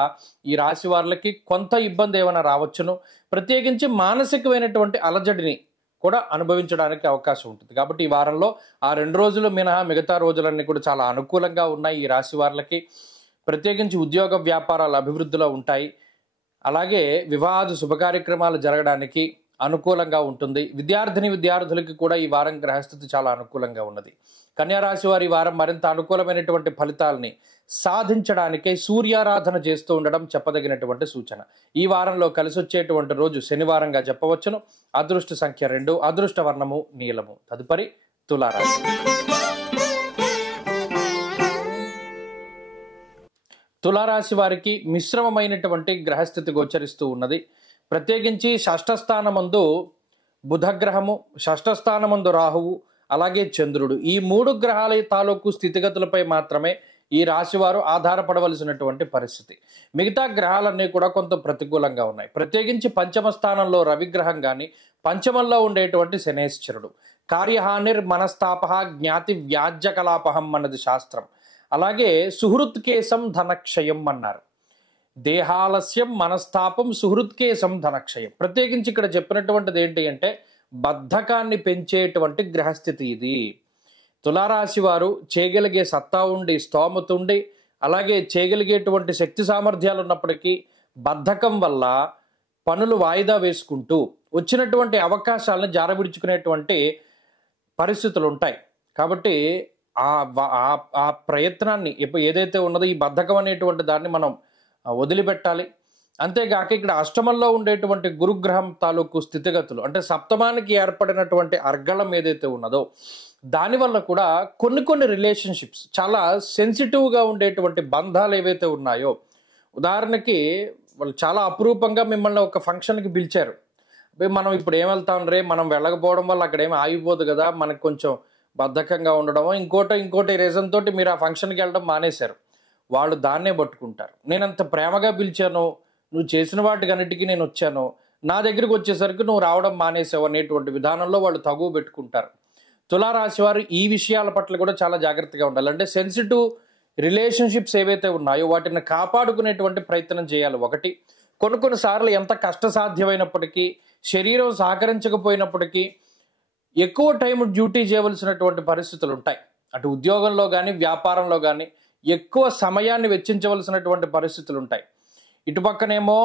ఈ రాశి వారికి కొంత ఇబ్బంది ఏమైనా రావచ్చును. ప్రత్యేకించి మానసికమైనటువంటి అలజడిని కూడా అనుభవించడానికి అవకాశం ఉంటుంది. కాబట్టి ఈ వారంలో ఆ 2 రోజులు మినహా మిగతా రోజులన్నీ కూడా చాలా అనుకూలంగా ఉన్నాయి ఈ రాశి వారికి. ప్రత్యేకించి ఉద్యోగ వ్యాపారాల అభివృద్ధిలో ఉంటాయి. అలాగే వివాహాది శుభ కార్యక్రమాలు జరగడానికి, అనుకూలంగా ఉంటుంది. విద్యార్థులకి కూడా ఈ వారం గ్రహస్థితి చాలా అనుకూలంగా ఉన్నది. కన్యా రాశి వారి ఈ వారం మరింత అనుకూలమైనటువంటి ఫలితాలని సాధించడానికే సూర్యారాధన చేస్తూ ఉండడం చెప్పదగినటువంటి సూచన. ఈ వారంలో కలిసి వచ్చేటువంటి రోజు శనివారంగా చెప్పవచ్చును. అదృష్ట సంఖ్య 2, అదృష్ట వర్ణము నీలము. తదుపరి తులారాశి. తులారాశి వారికి మిశ్రమమైనటువంటి గ్రహస్థితి గోచరిస్తూ ఉన్నది. ప్రత్యేకించి షష్ఠస్థానమందు బుధగ్రహము, షష్ఠస్థానమందు రాహువు, అలాగే చంద్రుడు, ఈ 3 గ్రహాల తాలూకు స్థితిగతులపై మాత్రమే ఈ రాశివారు ఆధారపడవలసినటువంటి పరిస్థితి. మిగతా గ్రహాలన్నీ కూడా కొంత ప్రతికూలంగా ఉన్నాయి. ప్రత్యేకించి పంచమ స్థానంలో రవిగ్రహం కానీ, పంచమంలో ఉండేటువంటి శనేశ్వరుడు. కార్యహానిర్ మనస్తాప జ్ఞాతి వ్యాజ్య కలాపహం అన్నది శాస్త్రం. అలాగే సుహృత్కేశం ధనక్షయం అన్నారు. దేహాలస్యం మనస్తాపం సుహృత్కేశం ధనక్షయం. ప్రత్యేకించి ఇక్కడ చెప్పినటువంటిది ఏంటి అంటే బద్ధకాన్ని పెంచేటువంటి గ్రహస్థితి ఇది. తులారాశి వారు చేయగలిగే సత్తా ఉండి, స్తోమత ఉండి, అలాగే చేయగలిగేటువంటి శక్తి సామర్థ్యాలు ఉన్నప్పటికీ బద్ధకం వల్ల పనులు వాయిదా వేసుకుంటూ వచ్చినటువంటి అవకాశాలను జారవిడుచుకునేటువంటి పరిస్థితులు ఉంటాయి. కాబట్టి ఆ ప్రయత్నాన్ని ఏదైతే ఉన్నదో ఈ బద్ధకం అనేటువంటి దాన్ని మనం వదిలిపెట్టాలి. అంతేగాక ఇక్కడ అష్టమంలో ఉండేటువంటి గురుగ్రహం తాలూకు స్థితిగతులు అంటే సప్తమానికి ఏర్పడినటువంటి అర్గళం ఏదైతే ఉన్నదో దానివల్ల కూడా కొన్ని రిలేషన్షిప్స్ చాలా సెన్సిటివ్గా ఉండేటువంటి బంధాలు ఏవైతే ఉన్నాయో, ఉదాహరణకి వాళ్ళు చాలా అపురూపంగా మిమ్మల్ని ఒక ఫంక్షన్కి పిలిచారు. మనం ఇప్పుడు ఏం వెళ్తాం రే, మనం వెళ్ళకపోవడం వల్ల అక్కడ ఏమి ఆగిపోదు కదా, మనకు కొంచెం బద్ధకంగా ఉండడమో ఇంకోటి రీజన్ తోటి మీరు ఆ ఫంక్షన్కి వెళ్ళడం మానేశారు. వాళ్ళు దాన్నే పట్టుకుంటారు. నేను అంత ప్రేమగా పిలిచాను, నువ్వు చేసిన వాటికన్నిటికీ నేను వచ్చాను, నా దగ్గరికి వచ్చేసరికి నువ్వు రావడం మానేసావు అనేటువంటి విధానంలో వాళ్ళు తగువ పెట్టుకుంటారు. తులారాశి వారు ఈ విషయాల పట్ల కూడా చాలా జాగ్రత్తగా ఉండాలి. అంటే సెన్సిటివ్ రిలేషన్షిప్స్ ఏవైతే ఉన్నాయో వాటిని కాపాడుకునేటువంటి ప్రయత్నం చేయాలి. ఒకటి, కొన్నిసార్లు ఎంత కష్టసాధ్యమైనప్పటికీ, శరీరం సహకరించకపోయినప్పటికీ ఎక్కువ టైం డ్యూటీ చేయవలసినటువంటి పరిస్థితులు ఉంటాయి. అటు ఉద్యోగంలో కానీ, వ్యాపారంలో కానీ ఎక్కువ సమయాన్ని వెచ్చించవలసినటువంటి పరిస్థితులు ఉంటాయి. ఇటుపక్కనేమో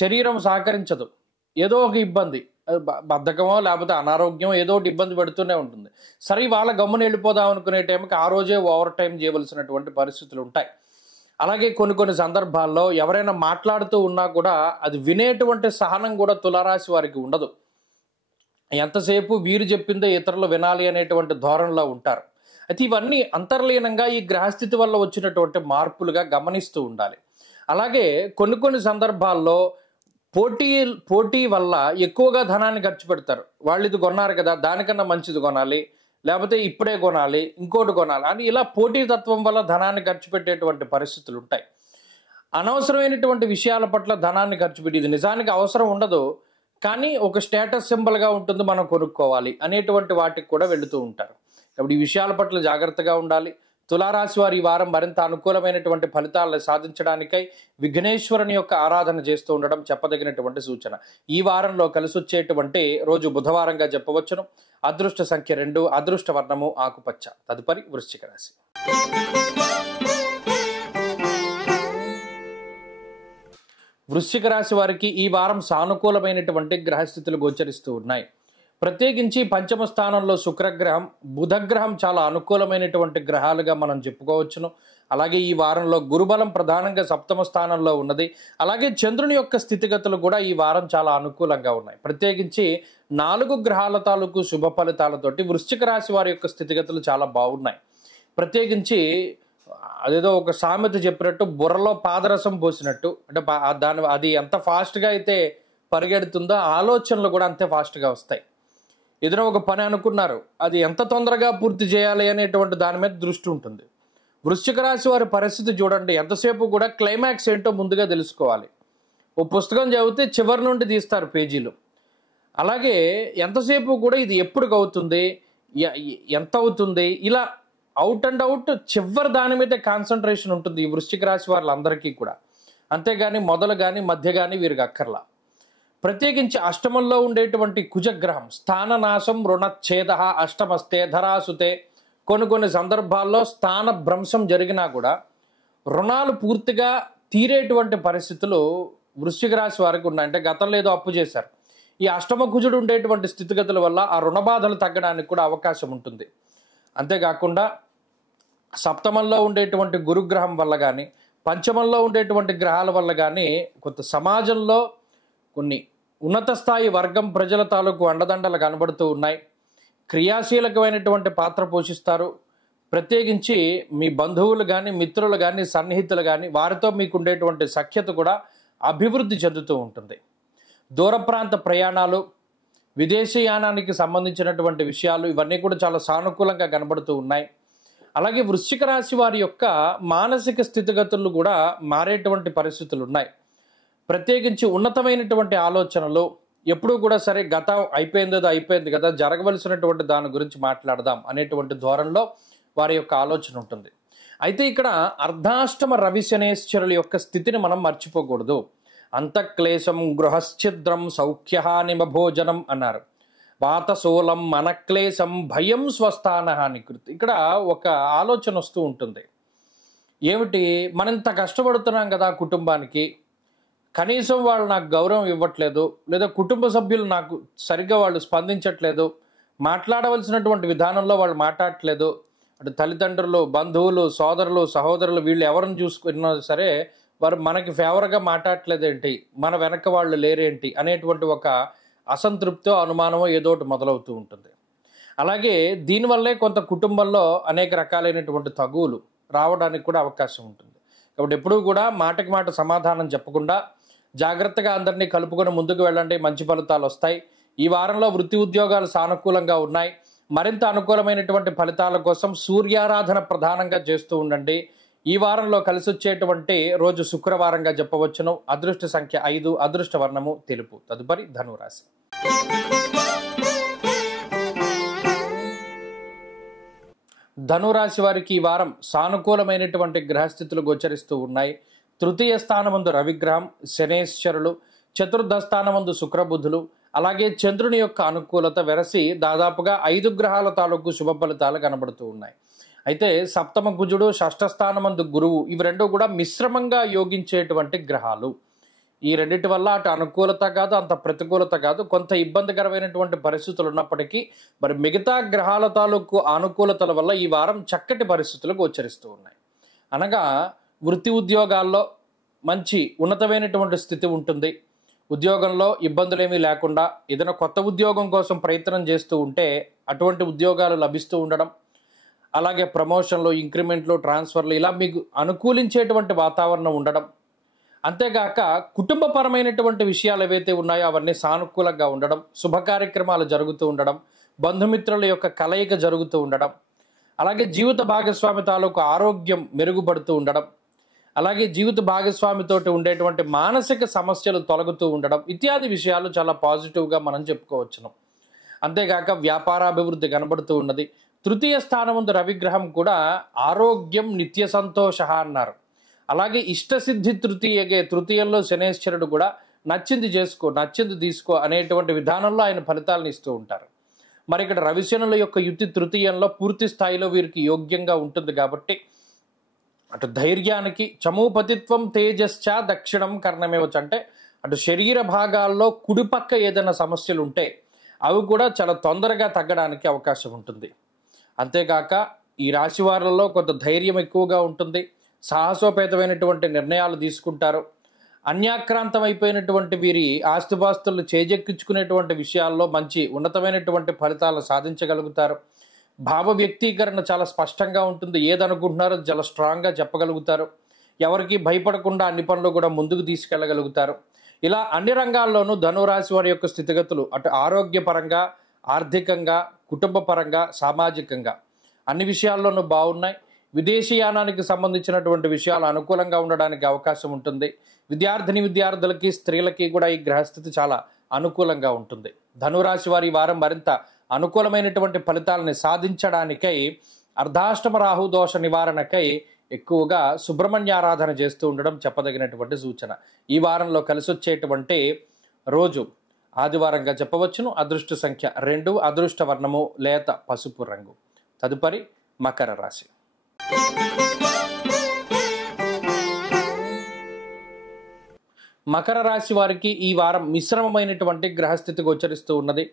శరీరం సహకరించదు, ఏదో ఒక ఇబ్బంది, బద్ధకమో లేకపోతే అనారోగ్యం ఏదో ఒకటి ఇబ్బంది పెడుతూనే ఉంటుంది. సరే వాళ్ళ గమ్మున వెళ్ళిపోదాం అనుకునే టైంకి ఆ రోజే ఓవర్ టైం చేయవలసినటువంటి పరిస్థితులు ఉంటాయి. అలాగే కొన్ని సందర్భాల్లో ఎవరైనా మాట్లాడుతూ ఉన్నా కూడా అది వినేటువంటి సహనం కూడా తులారాశి వారికి ఉండదు. ఎంతసేపు వీరు చెప్పిందే ఇతరులు వినాలి అనేటువంటి ధోరణిలో ఉంటారు. అయితే ఇవన్నీ అంతర్లీనంగా ఈ గ్రహస్థితి వల్ల వచ్చినటువంటి మార్పులుగా గమనిస్తూ ఉండాలి. అలాగే కొన్ని సందర్భాల్లో పోటీ వల్ల ఎక్కువగా ధనాన్ని ఖర్చు పెడతారు. వాళ్ళు ఇది కొన్నారు కదా, దానికన్నా మంచిది కొనాలి, లేకపోతే ఇప్పుడే కొనాలి, ఇంకోటి కొనాలి అని ఇలా పోటీతత్వం వల్ల ధనాన్ని ఖర్చు పెట్టేటువంటి పరిస్థితులు ఉంటాయి. అనవసరమైనటువంటి విషయాల పట్ల ధనాన్ని ఖర్చు పెట్టి ఇది నిజానికి అవసరం ఉండదు, కానీ ఒక స్టేటస్ సింబల్గా ఉంటుంది, మనం కొనుక్కోవాలి అనేటువంటి వాటికి కూడా వెళుతూ ఉంటారు. కాబట్టి ఈ విషయాల పట్ల జాగ్రత్తగా ఉండాలి. తులారాశి వారు ఈ వారం మరింత అనుకూలమైనటువంటి ఫలితాలను సాధించడానికై విఘ్నేశ్వరుని యొక్క ఆరాధన చేస్తూ ఉండడం చెప్పదగినటువంటి సూచన. ఈ వారంలో కలిసి వచ్చేటువంటి రోజు బుధవారంగా చెప్పవచ్చును. అదృష్ట సంఖ్య 2, అదృష్ట వర్ణము ఆకుపచ్చ. తదుపరి వృశ్చిక రాశి. వృశ్చిక రాశి వారికి ఈ వారం సానుకూలమైనటువంటి గ్రహస్థితులు గోచరిస్తూ ఉన్నాయి. ప్రత్యేకించి పంచమ స్థానంలో శుక్రగ్రహం, బుధగ్రహం చాలా అనుకూలమైనటువంటి గ్రహాలుగా మనం చెప్పుకోవచ్చును. అలాగే ఈ వారంలో గురుబలం ప్రధానంగా సప్తమ స్థానంలో ఉన్నది. అలాగే చంద్రుని యొక్క స్థితిగతులు కూడా ఈ వారం చాలా అనుకూలంగా ఉన్నాయి. ప్రత్యేకించి 4 గ్రహాల తాలూకు శుభ ఫలితాలతోటి వృశ్చిక రాశి వారి యొక్క స్థితిగతులు చాలా బాగున్నాయి. ప్రత్యేకించి అదేదో ఒక సామెత చెప్పినట్టు బుర్రలో పాదరసం పోసినట్టు, అంటే అది ఎంత ఫాస్ట్గా అయితే పరిగెడుతుందో ఆలోచనలు కూడా అంతే ఫాస్ట్గా వస్తాయి. ఏదైనా ఒక పని అనుకున్నారు, అది ఎంత తొందరగా పూర్తి చేయాలి అనేటువంటి దాని మీద దృష్టి ఉంటుంది. వృశ్చిక రాశి వారి పరిస్థితి చూడండి, ఎంతసేపు కూడా క్లైమాక్స్ ఏంటో ముందుగా తెలుసుకోవాలి. ఓ పుస్తకం చదివితే చివరి నుండి తీస్తారు పేజీలు. అలాగే ఎంతసేపు కూడా ఇది ఎప్పుడు అవుతుంది, ఎంత అవుతుంది, ఇలా అవుట్ అండ్ అవుట్ చివరి దాని మీద కాన్సన్ట్రేషన్ ఉంటుంది ఈ వృశ్చిక రాశి వాళ్ళందరికీ కూడా. అంతేగాని మొదలు కానీ మధ్య కానీ వీరికి అక్కర్లా. ప్రత్యేకించి అష్టమంలో ఉండేటువంటి కుజగ్రహం స్థాననాశం రుణఛేద అష్టమస్తే ధరాసుతే. కొన్ని సందర్భాల్లో స్థాన భ్రంశం జరిగినా కూడా రుణాలు పూర్తిగా తీరేటువంటి పరిస్థితులు వృశ్చిక రాశి వారికి ఉన్నాయి. అంటే గతంలో ఏదో అప్పు చేశారు, ఈ అష్టమ కుజుడు ఉండేటువంటి స్థితిగతుల వల్ల ఆ రుణ బాధలు తగ్గడానికి కూడా అవకాశం ఉంటుంది. అంతేకాకుండా సప్తమంలో ఉండేటువంటి గురుగ్రహం వల్ల కానీ, పంచమంలో ఉండేటువంటి గ్రహాల వల్ల కానీ కొంత సమాజంలో కొన్ని ఉన్నత స్థాయి వర్గం ప్రజల తాలూకు అండదండలు కనబడుతూ ఉన్నాయి. క్రియాశీలకమైనటువంటి పాత్ర పోషిస్తారు. ప్రత్యేకించి మీ బంధువులు కానీ, మిత్రులు కానీ, సన్నిహితులు కానీ వారితో మీకు ఉండేటువంటి సఖ్యత కూడా అభివృద్ధి చెందుతూ ఉంటుంది. దూర ప్రాంత ప్రయాణాలు, విదేశీయానానికి సంబంధించినటువంటి విషయాలు ఇవన్నీ కూడా చాలా సానుకూలంగా కనబడుతూ ఉన్నాయి. అలాగే వృశ్చిక రాశి వారి యొక్క మానసిక స్థితిగతులు కూడా మారేటువంటి పరిస్థితులు ఉన్నాయి. ప్రత్యేకించి ఉన్నతమైనటువంటి ఆలోచనలు ఎప్పుడూ కూడా సరే గతం అయిపోయింది కదా, జరగవలసినటువంటి దాని గురించి మాట్లాడదాం అనేటువంటి ధోరణిలో వారి యొక్క ఆలోచన ఉంటుంది. అయితే ఇక్కడ అర్ధాష్టమ రవి శనేశ్వరుల యొక్క స్థితిని మనం మర్చిపోకూడదు. అంతఃక్లేశం గృహశ్చిద్రం సౌఖ్యహానిమ భోజనం అన్నారు. వాతశూలం మనక్లేశం భయం స్వస్థానహాని కృతి. ఇక్కడ ఒక ఆలోచన వస్తూ ఉంటుంది. ఏమిటి, మనం ఇంత కష్టపడుతున్నాం కదా కుటుంబానికి, కనీసం వాళ్ళు నాకు గౌరవం ఇవ్వట్లేదు, లేదా కుటుంబ సభ్యులు నాకు సరిగ్గా వాళ్ళు స్పందించట్లేదు, మాట్లాడవలసినటువంటి విధానంలో వాళ్ళు మాట్లాడట్లేదు, అటు తల్లిదండ్రులు, బంధువులు, సోదరులు, సహోదరులు వీళ్ళు ఎవరిని చూసుకున్నా సరే వారు మనకి ఫేవర్గా మాట్లాడట్లేదేంటి, మన వెనక వాళ్ళు లేరేంటి అనేటువంటి ఒక అసంతృప్తో, అనుమానమో ఏదో ఒకటి మొదలవుతూ ఉంటుంది. అలాగే దీనివల్లే కొంత కుటుంబంలో అనేక రకాలైనటువంటి తగువులు రావడానికి కూడా అవకాశం ఉంటుంది. కాబట్టి ఎప్పుడూ కూడా మాటకి మాట సమాధానం చెప్పకుండా జాగ్రత్తగా అందరినీ కలుపుకొని ముందుకు వెళ్ళండి, మంచి ఫలితాలు వస్తాయి. ఈ వారంలో వృత్తి ఉద్యోగాలు సానుకూలంగా ఉన్నాయి. మరింత అనుకూలమైనటువంటి ఫలితాల కోసం సూర్యారాధన ప్రధానంగా చేస్తూ ఉండండి. ఈ వారంలో కలిసి వచ్చేటువంటి రోజు శుక్రవారంగా చెప్పవచ్చును. అదృష్ట సంఖ్య 5, అదృష్ట వర్ణము తెలుపు. తదుపరి ధనురాశి. ధనురాశి వారికి ఈ వారం సానుకూలమైనటువంటి గ్రహస్థితులు గోచరిస్తూ ఉన్నాయి. తృతీయ స్థానమందు రవిగ్రహం, శనేశ్వరులు, చతుర్థ స్థానమందు శుక్రబుధులు, అలాగే చంద్రుని యొక్క అనుకూలత వెరసి దాదాపుగా 5 గ్రహాల తాలూకు శుభ ఫలితాలు కనబడుతూ ఉన్నాయి. అయితే సప్తమ కుజుడు, షష్ఠ స్థానమందు గురువు ఇవి రెండు కూడా మిశ్రమంగా యోగించేటువంటి గ్రహాలు. ఈ రెండింటి వల్ల అటు అనుకూలత కాదు, అంత ప్రతికూలత కాదు, కొంత ఇబ్బందికరమైనటువంటి పరిస్థితులు ఉన్నప్పటికీ మరి మిగతా గ్రహాల తాలూకు అనుకూలతల వల్ల ఈ వారం చక్కటి పరిస్థితులు గోచరిస్తూ ఉన్నాయి. అనగా వృత్తి ఉద్యోగాల్లో మంచి ఉన్నతమైనటువంటి స్థితి ఉంటుంది. ఉద్యోగంలో ఇబ్బందులేమీ లేకుండా ఏదైనా కొత్త ఉద్యోగం కోసం ప్రయత్నం చేస్తూ ఉంటే అటువంటి ఉద్యోగాలు లభిస్తూ ఉండడం, అలాగే ప్రమోషన్లు, ఇంక్రిమెంట్లు, ట్రాన్స్ఫర్లు ఇలా మీకు అనుకూలించేటువంటి వాతావరణం ఉండడం, అంతేగాక కుటుంబపరమైనటువంటి విషయాలు ఏవైతే ఉన్నాయో అవన్నీ సానుకూలంగా ఉండడం, శుభ కార్యక్రమాలు జరుగుతూ ఉండడం, బంధుమిత్రుల యొక్క కలయిక జరుగుతూ ఉండడం, అలాగే జీవిత భాగస్వామి తాలూకు ఆరోగ్యం మెరుగుపడుతూ ఉండడం, అలాగే జీవిత భాగస్వామితోటి ఉండేటువంటి మానసిక సమస్యలు తొలగుతూ ఉండడం ఇత్యాది విషయాలు చాలా పాజిటివ్గా మనం చెప్పుకోవచ్చును. అంతేగాక వ్యాపారాభివృద్ధి కనబడుతూ ఉన్నది. తృతీయ స్థానముందు రవిగ్రహం కూడా ఆరోగ్యం నిత్య సంతోష అన్నారు. అలాగే ఇష్టసిద్ధి తృతీయంలో శనేశ్వరుడు కూడా నచ్చింది చేసుకో, నచ్చింది తీసుకో అనేటువంటి విధానంలో ఆయన ఫలితాలను ఇస్తూ ఉంటారు. మరి ఇక్కడ రవిశనుల యొక్క యుతి తృతీయంలో పూర్తి స్థాయిలో వీరికి యోగ్యంగా ఉంటుంది. కాబట్టి అటు ధైర్యానికి చమూపతిత్వం తేజశ్చ దక్షిణం కర్ణమేవచ్చు, అంటే అటు శరీర భాగాల్లో కుడిపక్క ఏదైనా సమస్యలు ఉంటే అవి కూడా చాలా తొందరగా తగ్గడానికి అవకాశం ఉంటుంది. అంతేకాక ఈ రాశి వారిలో కొంత ధైర్యం ఎక్కువగా ఉంటుంది. సాహసోపేతమైనటువంటి నిర్ణయాలు తీసుకుంటారు. అన్యాక్రాంతం అయిపోయినటువంటి వీరి ఆస్తిపాస్తులు చేజెక్కించుకునేటువంటి విషయాల్లో మంచి ఉన్నతమైనటువంటి ఫలితాలు సాధించగలుగుతారు. భావ వ్యక్తీకరణ చాలా స్పష్టంగా ఉంటుంది. ఏదనుకుంటున్నారో చాలా స్ట్రాంగ్గా చెప్పగలుగుతారు. ఎవరికి భయపడకుండా అన్ని పనులు కూడా ముందుకు తీసుకెళ్ళగలుగుతారు. ఇలా అన్ని రంగాల్లోనూ ధనురాశి వారి యొక్క స్థితిగతులు అటు ఆరోగ్యపరంగా, ఆర్థికంగా, కుటుంబ పరంగా, సామాజికంగా అన్ని విషయాల్లోనూ బాగున్నాయి. విదేశీయానానికి సంబంధించినటువంటి విషయాలు అనుకూలంగా ఉండడానికి అవకాశం ఉంటుంది. విద్యార్థులకి, స్త్రీలకి కూడా ఈ గ్రహస్థితి చాలా అనుకూలంగా ఉంటుంది. ధనురాశి వారి వారం మరింత అనుకూలమైనటువంటి ఫలితాలని సాధించడానికై అర్ధాష్టమ రాహు దోష నివారణకై ఎక్కువగా సుబ్రహ్మణ్యారాధన చేస్తూ ఉండడం చెప్పదగినటువంటి సూచన. ఈ వారంలో కలిసి వచ్చేటువంటి రోజు ఆదివారంగా చెప్పవచ్చును. అదృష్ట సంఖ్య 2, అదృష్ట వర్ణము లేత పసుపు రంగు. తదుపరి మకర రాశి. మకర రాశి వారికి ఈ వారం మిశ్రమమైనటువంటి గ్రహస్థితి గోచరిస్తూ ఉన్నది.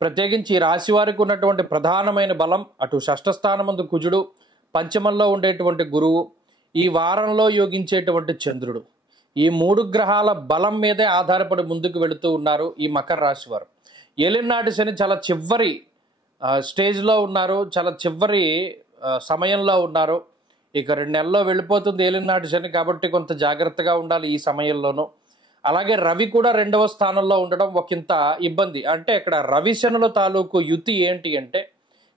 ప్రత్యేకించి ఈ రాశి వారికి ఉన్నటువంటి ప్రధానమైన బలం అటు షష్ఠ స్థానమందు కుజుడు, పంచమంలో ఉండేటువంటి గురువు, ఈ వారంలో యోగించేటువంటి చంద్రుడు, ఈ 3 గ్రహాల బలం మీదే ఆధారపడి ముందుకు వెళుతూ ఉన్నారు ఈ మకర రాశి వారు. ఏలినాటి శని చాలా చివరి స్టేజ్లో ఉన్నారు, చాలా చివరి సమయంలో ఉన్నారు. ఇక 2 నెలల్లో వెళ్ళిపోతుంది ఏలినాటి శని, కాబట్టి కొంత జాగ్రత్తగా ఉండాలి ఈ సమయంలోనూ. అలాగే రవి కూడా 2వ స్థానంలో ఉండడం ఒకంత ఇబ్బంది. అంటే ఇక్కడ రవి శనుల తాలూకు యుతి ఏంటి అంటే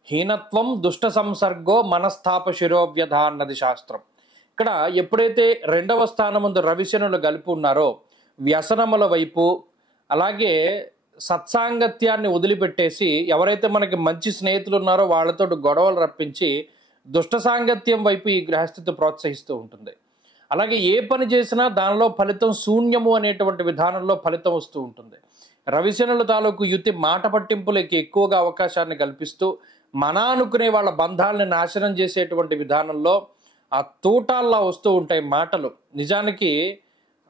హీనత్వం దుష్ట సంసర్గో మనస్తాప శిరోవ్యధ అన్నది శాస్త్రం. ఇక్కడ ఎప్పుడైతే 2వ స్థానమందు రవి శనులు కలిపి ఉన్నారో వ్యసనముల వైపు, అలాగే సత్సాంగత్యాన్ని వదిలిపెట్టేసి ఎవరైతే మనకి మంచి స్నేహితులు ఉన్నారో వాళ్ళతో గొడవలు రప్పించి దుష్ట సాంగత్యం వైపు ఈ గ్రహస్థితి ప్రోత్సహిస్తూ ఉంటుంది. అలాగే ఏ పని చేసినా దానిలో ఫలితం శూన్యము అనేటువంటి విధానంలో ఫలితం వస్తూ ఉంటుంది. రవిశనుల తాలూకు యుతి మాట పట్టింపులకి ఎక్కువగా అవకాశాన్ని కల్పిస్తూ మన అనుకునే వాళ్ళ బంధాలని నాశనం చేసేటువంటి విధానంలో ఆ తూటాల్లా వస్తూ ఉంటాయి మాటలు. నిజానికి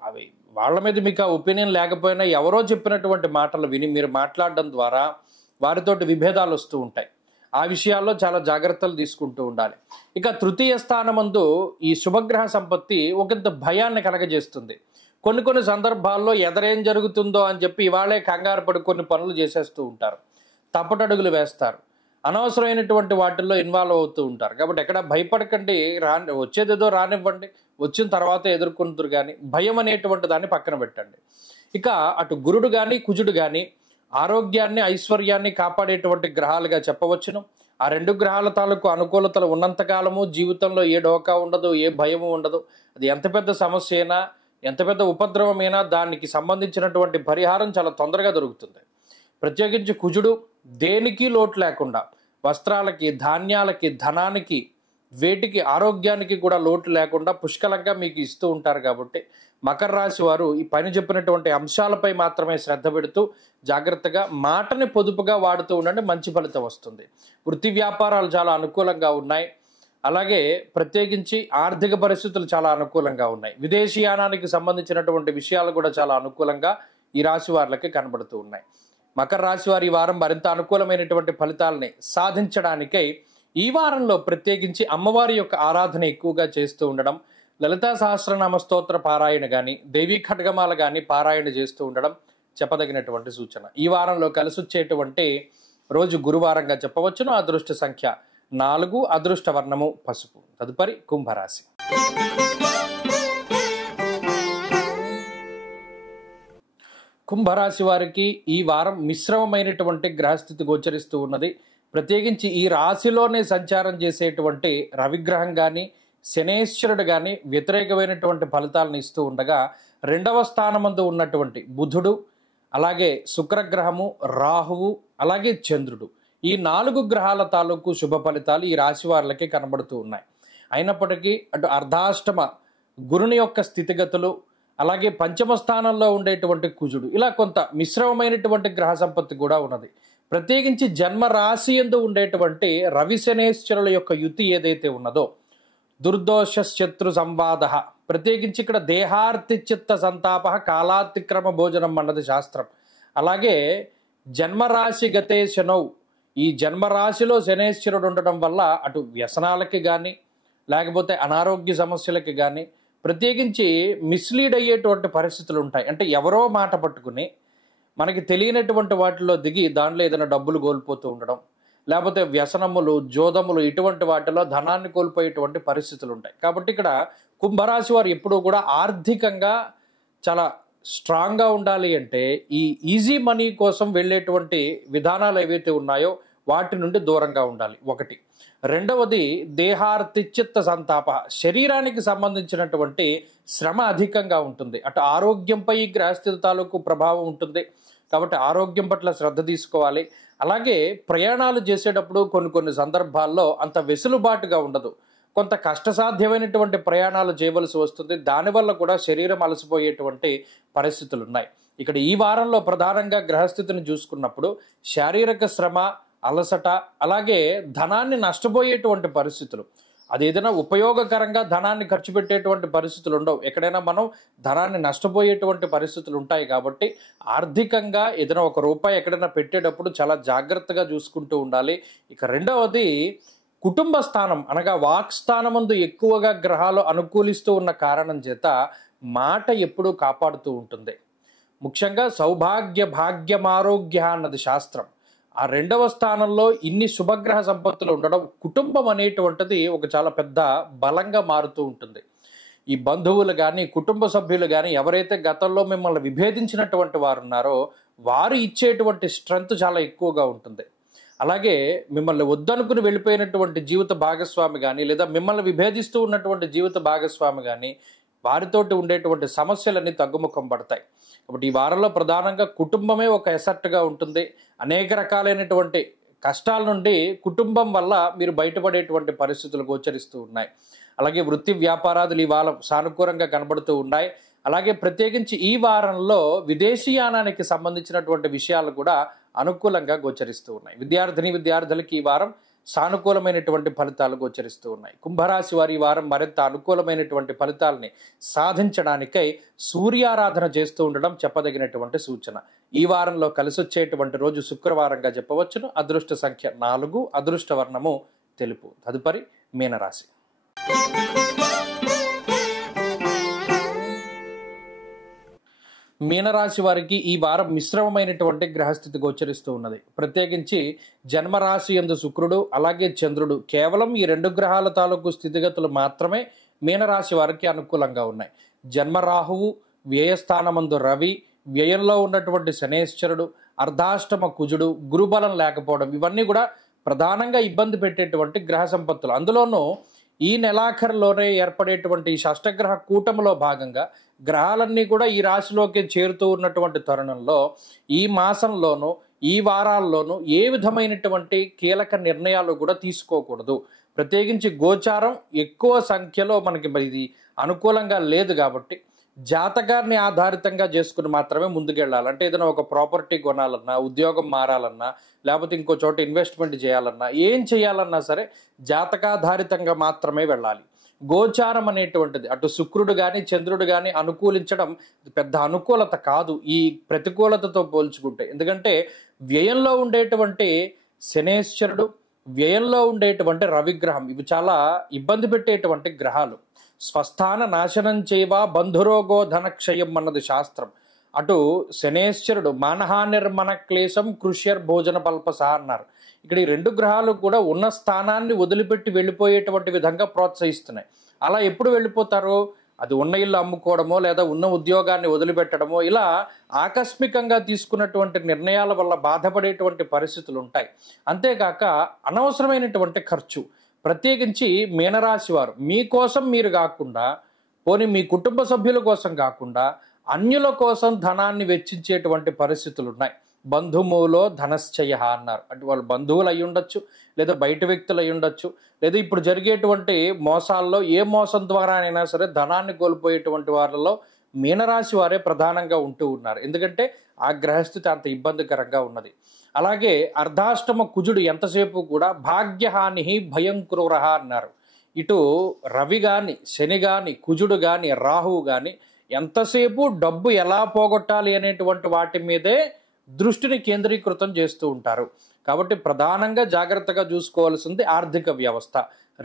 అవి వాళ్ళ మీద మీకు ఆ ఒపీనియన్ లేకపోయినా ఎవరో చెప్పినటువంటి మాటలు విని మీరు మాట్లాడడం ద్వారా వారితోటి విభేదాలు వస్తూ ఉంటాయి. ఆ విషయాల్లో చాలా జాగ్రత్తలు తీసుకుంటూ ఉండాలి. ఇక తృతీయ స్థానమందు ఈ శుభగ్రహ సంపత్తి ఒకంత భయాన్ని కలగజేస్తుంది. కొన్ని సందర్భాల్లో ఎదరేం జరుగుతుందో అని చెప్పి ఇవాళే కంగారు పడి కొన్ని పనులు చేసేస్తూ ఉంటారు, తప్పటడుగులు వేస్తారు, అనవసరమైనటువంటి వాటిల్లో ఇన్వాల్వ్ అవుతూ ఉంటారు. కాబట్టి ఎక్కడ భయపడకండి, వచ్చేదేదో రానివ్వండి, వచ్చిన తర్వాత ఎదుర్కొంటారు. కానీ భయం అనేటువంటి దాన్ని పక్కన పెట్టండి. ఇక అటు గురుడు కానీ కుజుడు కానీ ఆరోగ్యాన్ని ఐశ్వర్యాన్ని కాపాడేటువంటి గ్రహాలుగా చెప్పవచ్చును. ఆ 2 గ్రహాల తాలూకు అనుకూలతలు ఉన్నంతకాలము జీవితంలో ఏ డోకా ఉండదు, ఏ భయము ఉండదు. అది ఎంత పెద్ద సమస్య అయినా, ఎంత పెద్ద ఉపద్రవమైనా దానికి సంబంధించినటువంటి పరిహారం చాలా తొందరగా దొరుకుతుంది. ప్రత్యేకించి కుజుడు దేనికి లోటు లేకుండా వస్త్రాలకి, ధాన్యాలకి, ధనానికి, వేటికి, ఆరోగ్యానికి కూడా లోటు లేకుండా పుష్కలంగా మీకు ఇస్తూ ఉంటారు. కాబట్టి మకర రాశి వారు ఈ పైన చెప్పినటువంటి అంశాలపై మాత్రమే శ్రద్ధ పెడుతూ జాగ్రత్తగా మాటని పొదుపుగా వాడుతూ ఉండండి, మంచి ఫలితం వస్తుంది. వృత్తి వ్యాపారాలు చాలా అనుకూలంగా ఉన్నాయి. అలాగే ప్రత్యేకించి ఆర్థిక పరిస్థితులు చాలా అనుకూలంగా ఉన్నాయి. విదేశీయానానికి సంబంధించినటువంటి విషయాలు కూడా చాలా అనుకూలంగా ఈ రాశి వారికి కనబడుతూ ఉన్నాయి. మకర రాశి వారి ఈ వారం మరింత అనుకూలమైనటువంటి ఫలితాలని సాధించడానికై ఈ వారంలో ప్రత్యేకించి అమ్మవారి యొక్క ఆరాధన ఎక్కువగా చేస్తూ ఉండడం, లలితా సహస్రనామ స్తోత్ర పారాయణ కానీ, దేవీ ఖడ్గమాల కానీ పారాయణ చేస్తూ ఉండడం చెప్పదగినటువంటి సూచన. ఈ వారంలో కలిసొచ్చేటువంటి రోజు గురువారంగా చెప్పవచ్చును. అదృష్ట సంఖ్య 4, అదృష్ట వర్ణము పసుపు. తదుపరి కుంభరాశి. కుంభరాశి వారికి ఈ వారం మిశ్రమమైనటువంటి గ్రహస్థితి గోచరిస్తూ ఉన్నది. ప్రత్యేకించి ఈ రాశిలోనే సంచారం చేసేటువంటి రవిగ్రహం కానీ శనేశ్వరుడు కానీ వ్యతిరేకమైనటువంటి ఫలితాలను ఇస్తూ ఉండగా 2వ స్థానమందు ఉన్నటువంటి బుధుడు, అలాగే శుక్రగ్రహము, రాహువు, అలాగే చంద్రుడు, ఈ 4 గ్రహాల తాలూకు శుభ ఫలితాలు ఈ రాశి వారికి కనబడుతూ ఉన్నాయి. అయినప్పటికీ అటు అర్ధాష్టమ గురుని యొక్క స్థితిగతులు, అలాగే పంచమ స్థానంలో ఉండేటువంటి కుజుడు, ఇలా కొంత మిశ్రమమైనటువంటి గ్రహ సంపత్తి కూడా ఉన్నది. ప్రత్యేకించి జన్మ రాశి యందు ఉండేటువంటి రవి శనేశ్వరుల యొక్క యుతి ఏదైతే ఉన్నదో దుర్దోష శత్రు సంవాద, ప్రత్యేకించి ఇక్కడ దేహార్తి చిత్త సంతాప కాలాతిక్రమ భోజనం అన్నది శాస్త్రం. అలాగే జన్మరాశి గతే శనౌ, ఈ జన్మరాశిలో శనేశ్వరుడు ఉండడం వల్ల అటు వ్యసనాలకి కానీ లేకపోతే అనారోగ్య సమస్యలకి కానీ ప్రత్యేకించి మిస్లీడ్ అయ్యేటువంటి పరిస్థితులు ఉంటాయి. అంటే ఎవరో మాట పట్టుకుని మనకి తెలియనటువంటి వాటిలో దిగి దాంట్లో ఏదైనా డబ్బులు కోల్పోతూ ఉండడం, లేకపోతే వ్యసనములు, జోదములు, ఇటువంటి వాటిలో ధనాన్ని కోల్పోయేటువంటి పరిస్థితులు ఉంటాయి. కాబట్టి ఇక్కడ కుంభరాశి వారు ఎప్పుడూ కూడా ఆర్థికంగా చాలా స్ట్రాంగ్గా ఉండాలి అంటే ఈ ఈజీ మనీ కోసం వెళ్ళేటువంటి విధానాలు ఏవైతే ఉన్నాయో వాటి నుండి దూరంగా ఉండాలి. ఒకటి. రెండవది దేహార్తి చిత్త సంతాప, శరీరానికి సంబంధించినటువంటి శ్రమ అధికంగా ఉంటుంది. అటు ఆరోగ్యంపై గ్రహస్థితి తాలూకు ప్రభావం ఉంటుంది. కాబట్టి ఆరోగ్యం పట్ల శ్రద్ధ తీసుకోవాలి. అలాగే ప్రయాణాలు చేసేటప్పుడు కొన్ని సందర్భాల్లో అంత వెసులుబాటుగా ఉండదు, కొంత కష్టసాధ్యమైనటువంటి ప్రయాణాలు చేయవలసి వస్తుంది. దానివల్ల కూడా శరీరం అలసిపోయేటువంటి పరిస్థితులు ఉన్నాయి. ఇక్కడ ఈ వారంలో ప్రధానంగా గ్రహస్థితిని చూసుకున్నప్పుడు శారీరక శ్రమ, అలసట, అలాగే ధనాన్ని నష్టపోయేటువంటి పరిస్థితులు, అది ఏదైనా ఉపయోగకరంగా ధనాన్ని ఖర్చు పెట్టేటువంటి పరిస్థితులు ఉండవు. ఎక్కడైనా మనం ధనాన్ని నష్టపోయేటువంటి పరిస్థితులు ఉంటాయి. కాబట్టి ఆర్థికంగా ఏదైనా ఒక రూపాయి ఎక్కడైనా పెట్టేటప్పుడు చాలా జాగ్రత్తగా చూసుకుంటూ ఉండాలి. ఇక రెండవది కుటుంబ స్థానం అనగా వాక్ స్థానమందు ఎక్కువగా గ్రహాలు అనుకూలిస్తూ ఉన్న కారణం చేత మాట ఎప్పుడూ కాపాడుతూ ఉంటుంది. ముఖ్యంగా సౌభాగ్య భాగ్యం ఆరోగ్య అన్నది శాస్త్రం. ఆ రెండవ స్థానంలో ఇన్ని శుభగ్రహ సంపత్తులు ఉండడం కుటుంబం అనేటువంటిది ఒక చాలా పెద్ద బలంగా మారుతూ ఉంటుంది. ఈ బంధువులు కానీ కుటుంబ సభ్యులు కానీ ఎవరైతే గతంలో మిమ్మల్ని విభేదించినటువంటి వారు ఉన్నారో వారు ఇచ్చేటువంటి స్ట్రెంగ్త్ చాలా ఎక్కువగా ఉంటుంది. అలాగే మిమ్మల్ని వద్దనుకుని వెళ్ళిపోయినటువంటి జీవిత భాగస్వామి కానీ లేదా మిమ్మల్ని విభేదిస్తూ ఉన్నటువంటి జీవిత భాగస్వామి కానీ వారితోటి ఉండేటువంటి సమస్యలన్నీ తగ్గుముఖం పడతాయి. కాబట్టి ఈ వారంలో ప్రధానంగా కుటుంబమే ఒక ఎసెట్గా ఉంటుంది. అనేక రకాలైనటువంటి కష్టాల నుండి కుటుంబం వల్ల మీరు బయటపడేటువంటి పరిస్థితులు గోచరిస్తూ ఉన్నాయి. అలాగే వృత్తి వ్యాపారాదులు ఇవాళ సానుకూలంగా కనబడుతూ ఉన్నాయి. అలాగే ప్రత్యేకించి ఈ వారంలో విదేశీయానానికి సంబంధించినటువంటి విషయాలు కూడా అనుకూలంగా గోచరిస్తూ ఉన్నాయి. విద్యార్థులకి ఈ వారం సానుకూలమైనటువంటి ఫలితాలు గోచరిస్తూ ఉన్నాయి. కుంభరాశి వారి ఈ వారం మరింత అనుకూలమైనటువంటి ఫలితాలని సాధించడానికై సూర్యారాధన చేస్తూ ఉండడం చెప్పదగినటువంటి సూచన. ఈ వారంలో కలిసి వచ్చేటువంటి రోజు శుక్రవారంగా చెప్పవచ్చును. అదృష్ట సంఖ్య 4, అదృష్ట వర్ణము తెలుపు. తదుపరి మీనరాశి. మీనరాశి వారికి ఈ వారం మిశ్రమమైనటువంటి గ్రహస్థితి గోచరిస్తూ ఉన్నది. ప్రత్యేకించి జన్మరాశి యందు శుక్రుడు అలాగే చంద్రుడు కేవలం ఈ 2 గ్రహాల తాలూకు స్థితిగతులు మాత్రమే మీనరాశి వారికి అనుకూలంగా ఉన్నాయి. జన్మరాహువు, వ్యయస్థానమందు రవి, వ్యయంలో ఉన్నటువంటి శనేశ్వరుడు, అర్ధాష్టమ కుజుడు, గురుబలం లేకపోవడం ఇవన్నీ కూడా ప్రధానంగా ఇబ్బంది పెట్టేటువంటి గ్రహ సంపత్తులు. అందులోనూ ఈ నెలాఖరులోనే ఏర్పడేటువంటి షష్టగ్రహ కూటమిలో భాగంగా గ్రహాలన్నీ కూడా ఈ రాశిలోకి చేరుతూ ఉన్నటువంటి తరుణంలో ఈ మాసంలోనూ ఈ వారాల్లోనూ ఏ విధమైనటువంటి కీలక నిర్ణయాలు కూడా తీసుకోకూడదు. ప్రత్యేకించి గోచారం ఎక్కువ సంఖ్యలో మనకి ఇది అనుకూలంగా లేదు కాబట్టి జాతకాన్ని ఆధారితంగా చేసుకుని మాత్రమే ముందుకెళ్ళాలి. అంటే ఏదైనా ఒక ప్రాపర్టీ కొనాలన్నా, ఉద్యోగం మారాలన్నా, లేకపోతే ఇంకో చోట ఇన్వెస్ట్మెంట్ చేయాలన్నా, ఏం చేయాలన్నా సరే జాతకాధారితంగా మాత్రమే వెళ్ళాలి. గోచారం అనేటువంటిది అటు శుక్రుడు కానీ చంద్రుడు కానీ అనుకూలించడం పెద్ద అనుకూలత కాదు ఈ ప్రతికూలతతో పోల్చుకుంటే. ఎందుకంటే వ్యయంలో ఉండేటువంటి శనేశ్వరుడు, వ్యయంలో ఉండేటువంటి రవిగ్రహం ఇవి చాలా ఇబ్బంది పెట్టేటువంటి గ్రహాలు. స్వస్థాన నాశనం చేయవా బంధురోగో ధనక్షయం అన్నది శాస్త్రం. అటు శనేశ్వరుడు మానహానిర్మన క్లేశం కృష్యర్ భోజన పల్పస అన్నారు. ఇక్కడ ఈ 2 గ్రహాలు కూడా ఉన్న స్థానాన్ని వదిలిపెట్టి వెళ్ళిపోయేటువంటి విధంగా ప్రోత్సహిస్తున్నాయి. అలా ఎప్పుడు వెళ్ళిపోతారు? అది ఉన్న ఇల్లు అమ్ముకోవడమో లేదా ఉన్న ఉద్యోగాన్ని వదిలిపెట్టడమో ఇలా ఆకస్మికంగా తీసుకున్నటువంటి నిర్ణయాల వల్ల బాధపడేటువంటి పరిస్థితులు ఉంటాయి. అంతేకాక అనవసరమైనటువంటి ఖర్చు. ప్రత్యేకించి మీనరాశి వారు మీకోసం మీరు కాకుండా పోనీ మీ కుటుంబ సభ్యుల కోసం కాకుండా అన్యుల కోసం ధనాన్ని వెచ్చించేటువంటి పరిస్థితులు ఉన్నాయి. బంధుమూలో ధనశ్చయ అన్నారు. అంటే వాళ్ళు బంధువులు అయి ఉండొచ్చు, లేదా బయట వ్యక్తులు అయి ఉండొచ్చు, లేదా ఇప్పుడు జరిగేటువంటి మోసాల్లో ఏ మోసం ద్వారా అయినా సరే ధనాన్ని కోల్పోయేటువంటి వారిలో మీనరాశి వారే ప్రధానంగా ఉంటూ ఉన్నారు. ఎందుకంటే ఆ గ్రహస్థితి అంత ఇబ్బందికరంగా ఉన్నది. అలాగే అర్ధాష్టమ కుజుడు ఎంతసేపు కూడా భాగ్యహాని భయం క్రూరహ అన్నారు. ఇటు రవి గాని, శని గాని, కుజుడు గాని, రాహువు గాని ఎంతసేపు డబ్బు ఎలా పోగొట్టాలి అనేటువంటి వాటి మీదే దృష్టిని కేంద్రీకృతం చేస్తూ ఉంటారు. కాబట్టి ప్రధానంగా జాగ్రత్తగా చూసుకోవాల్సింది ఆర్థిక వ్యవస్థ.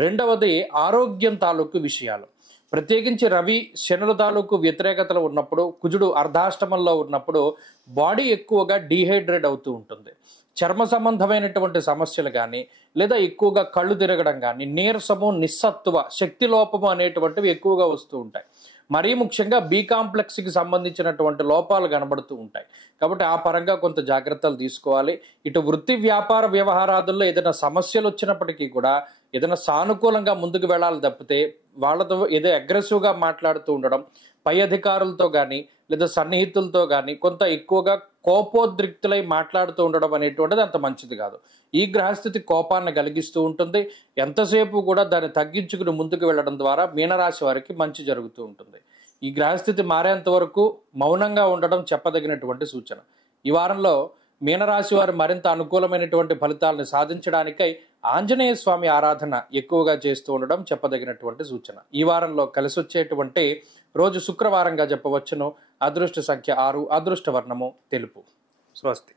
రెండవది ఆరోగ్యం తాలూకు విషయాలు. ప్రత్యేకించి రవి శనుల తాలూకు వ్యతిరేకతలు ఉన్నప్పుడు, కుజుడు అర్ధాష్టమంలో ఉన్నప్పుడు బాడీ ఎక్కువగా డీహైడ్రేట్ అవుతూ ఉంటుంది. చర్మ సంబంధమైనటువంటి సమస్యలు కానీ, లేదా ఎక్కువగా కళ్ళు తిరగడం కానీ, నీరసము, నిస్సత్తువ, శక్తి లోపము అనేటువంటివి ఎక్కువగా వస్తూ ఉంటాయి. మరీ ముఖ్యంగా బి కాంప్లెక్స్కి సంబంధించినటువంటి లోపాలు కనబడుతూ ఉంటాయి. కాబట్టి ఆ పరంగా కొంత జాగ్రత్తలు తీసుకోవాలి. ఇటు వృత్తి వ్యాపార వ్యవహారాదుల్లో ఏదైనా సమస్యలు వచ్చినప్పటికీ కూడా ఏదైనా సానుకూలంగా ముందుకు వెళ్ళాలి తప్పితే వాళ్ళతో ఏదో అగ్రెసివ్గా మాట్లాడుతూ ఉండడం, పై అధికారులతో కానీ లేదా సన్నిహితులతో కానీ కొంత ఎక్కువగా కోపోద్రిక్తులై మాట్లాడుతూ ఉండడం అనేటువంటిది అంత మంచిది కాదు. ఈ గ్రహస్థితి కోపాన్ని కలిగిస్తూ ఉంటుంది. ఎంతసేపు కూడా దాన్ని తగ్గించుకుని ముందుకు వెళ్ళడం ద్వారా మీనరాశి వారికి మంచి జరుగుతూ ఉంటుంది. ఈ గ్రహస్థితి మారేంత వరకు మౌనంగా ఉండడం చెప్పదగినటువంటి సూచన. ఈ వారంలో మీనరాశి వారు మరింత అనుకూలమైనటువంటి ఫలితాలను సాధించడానికై ఆంజనేయ స్వామి ఆరాధన ఎక్కువగా చేస్తూ ఉండడం చెప్పదగినటువంటి సూచన. ఈ వారంలో కలిసి వచ్చేటువంటి రోజు శుక్రవారంగా చెప్పవచ్చును. అదృష్ట సంఖ్య 6, అదృష్ట వర్ణము తెలుపు. స్వస్తి.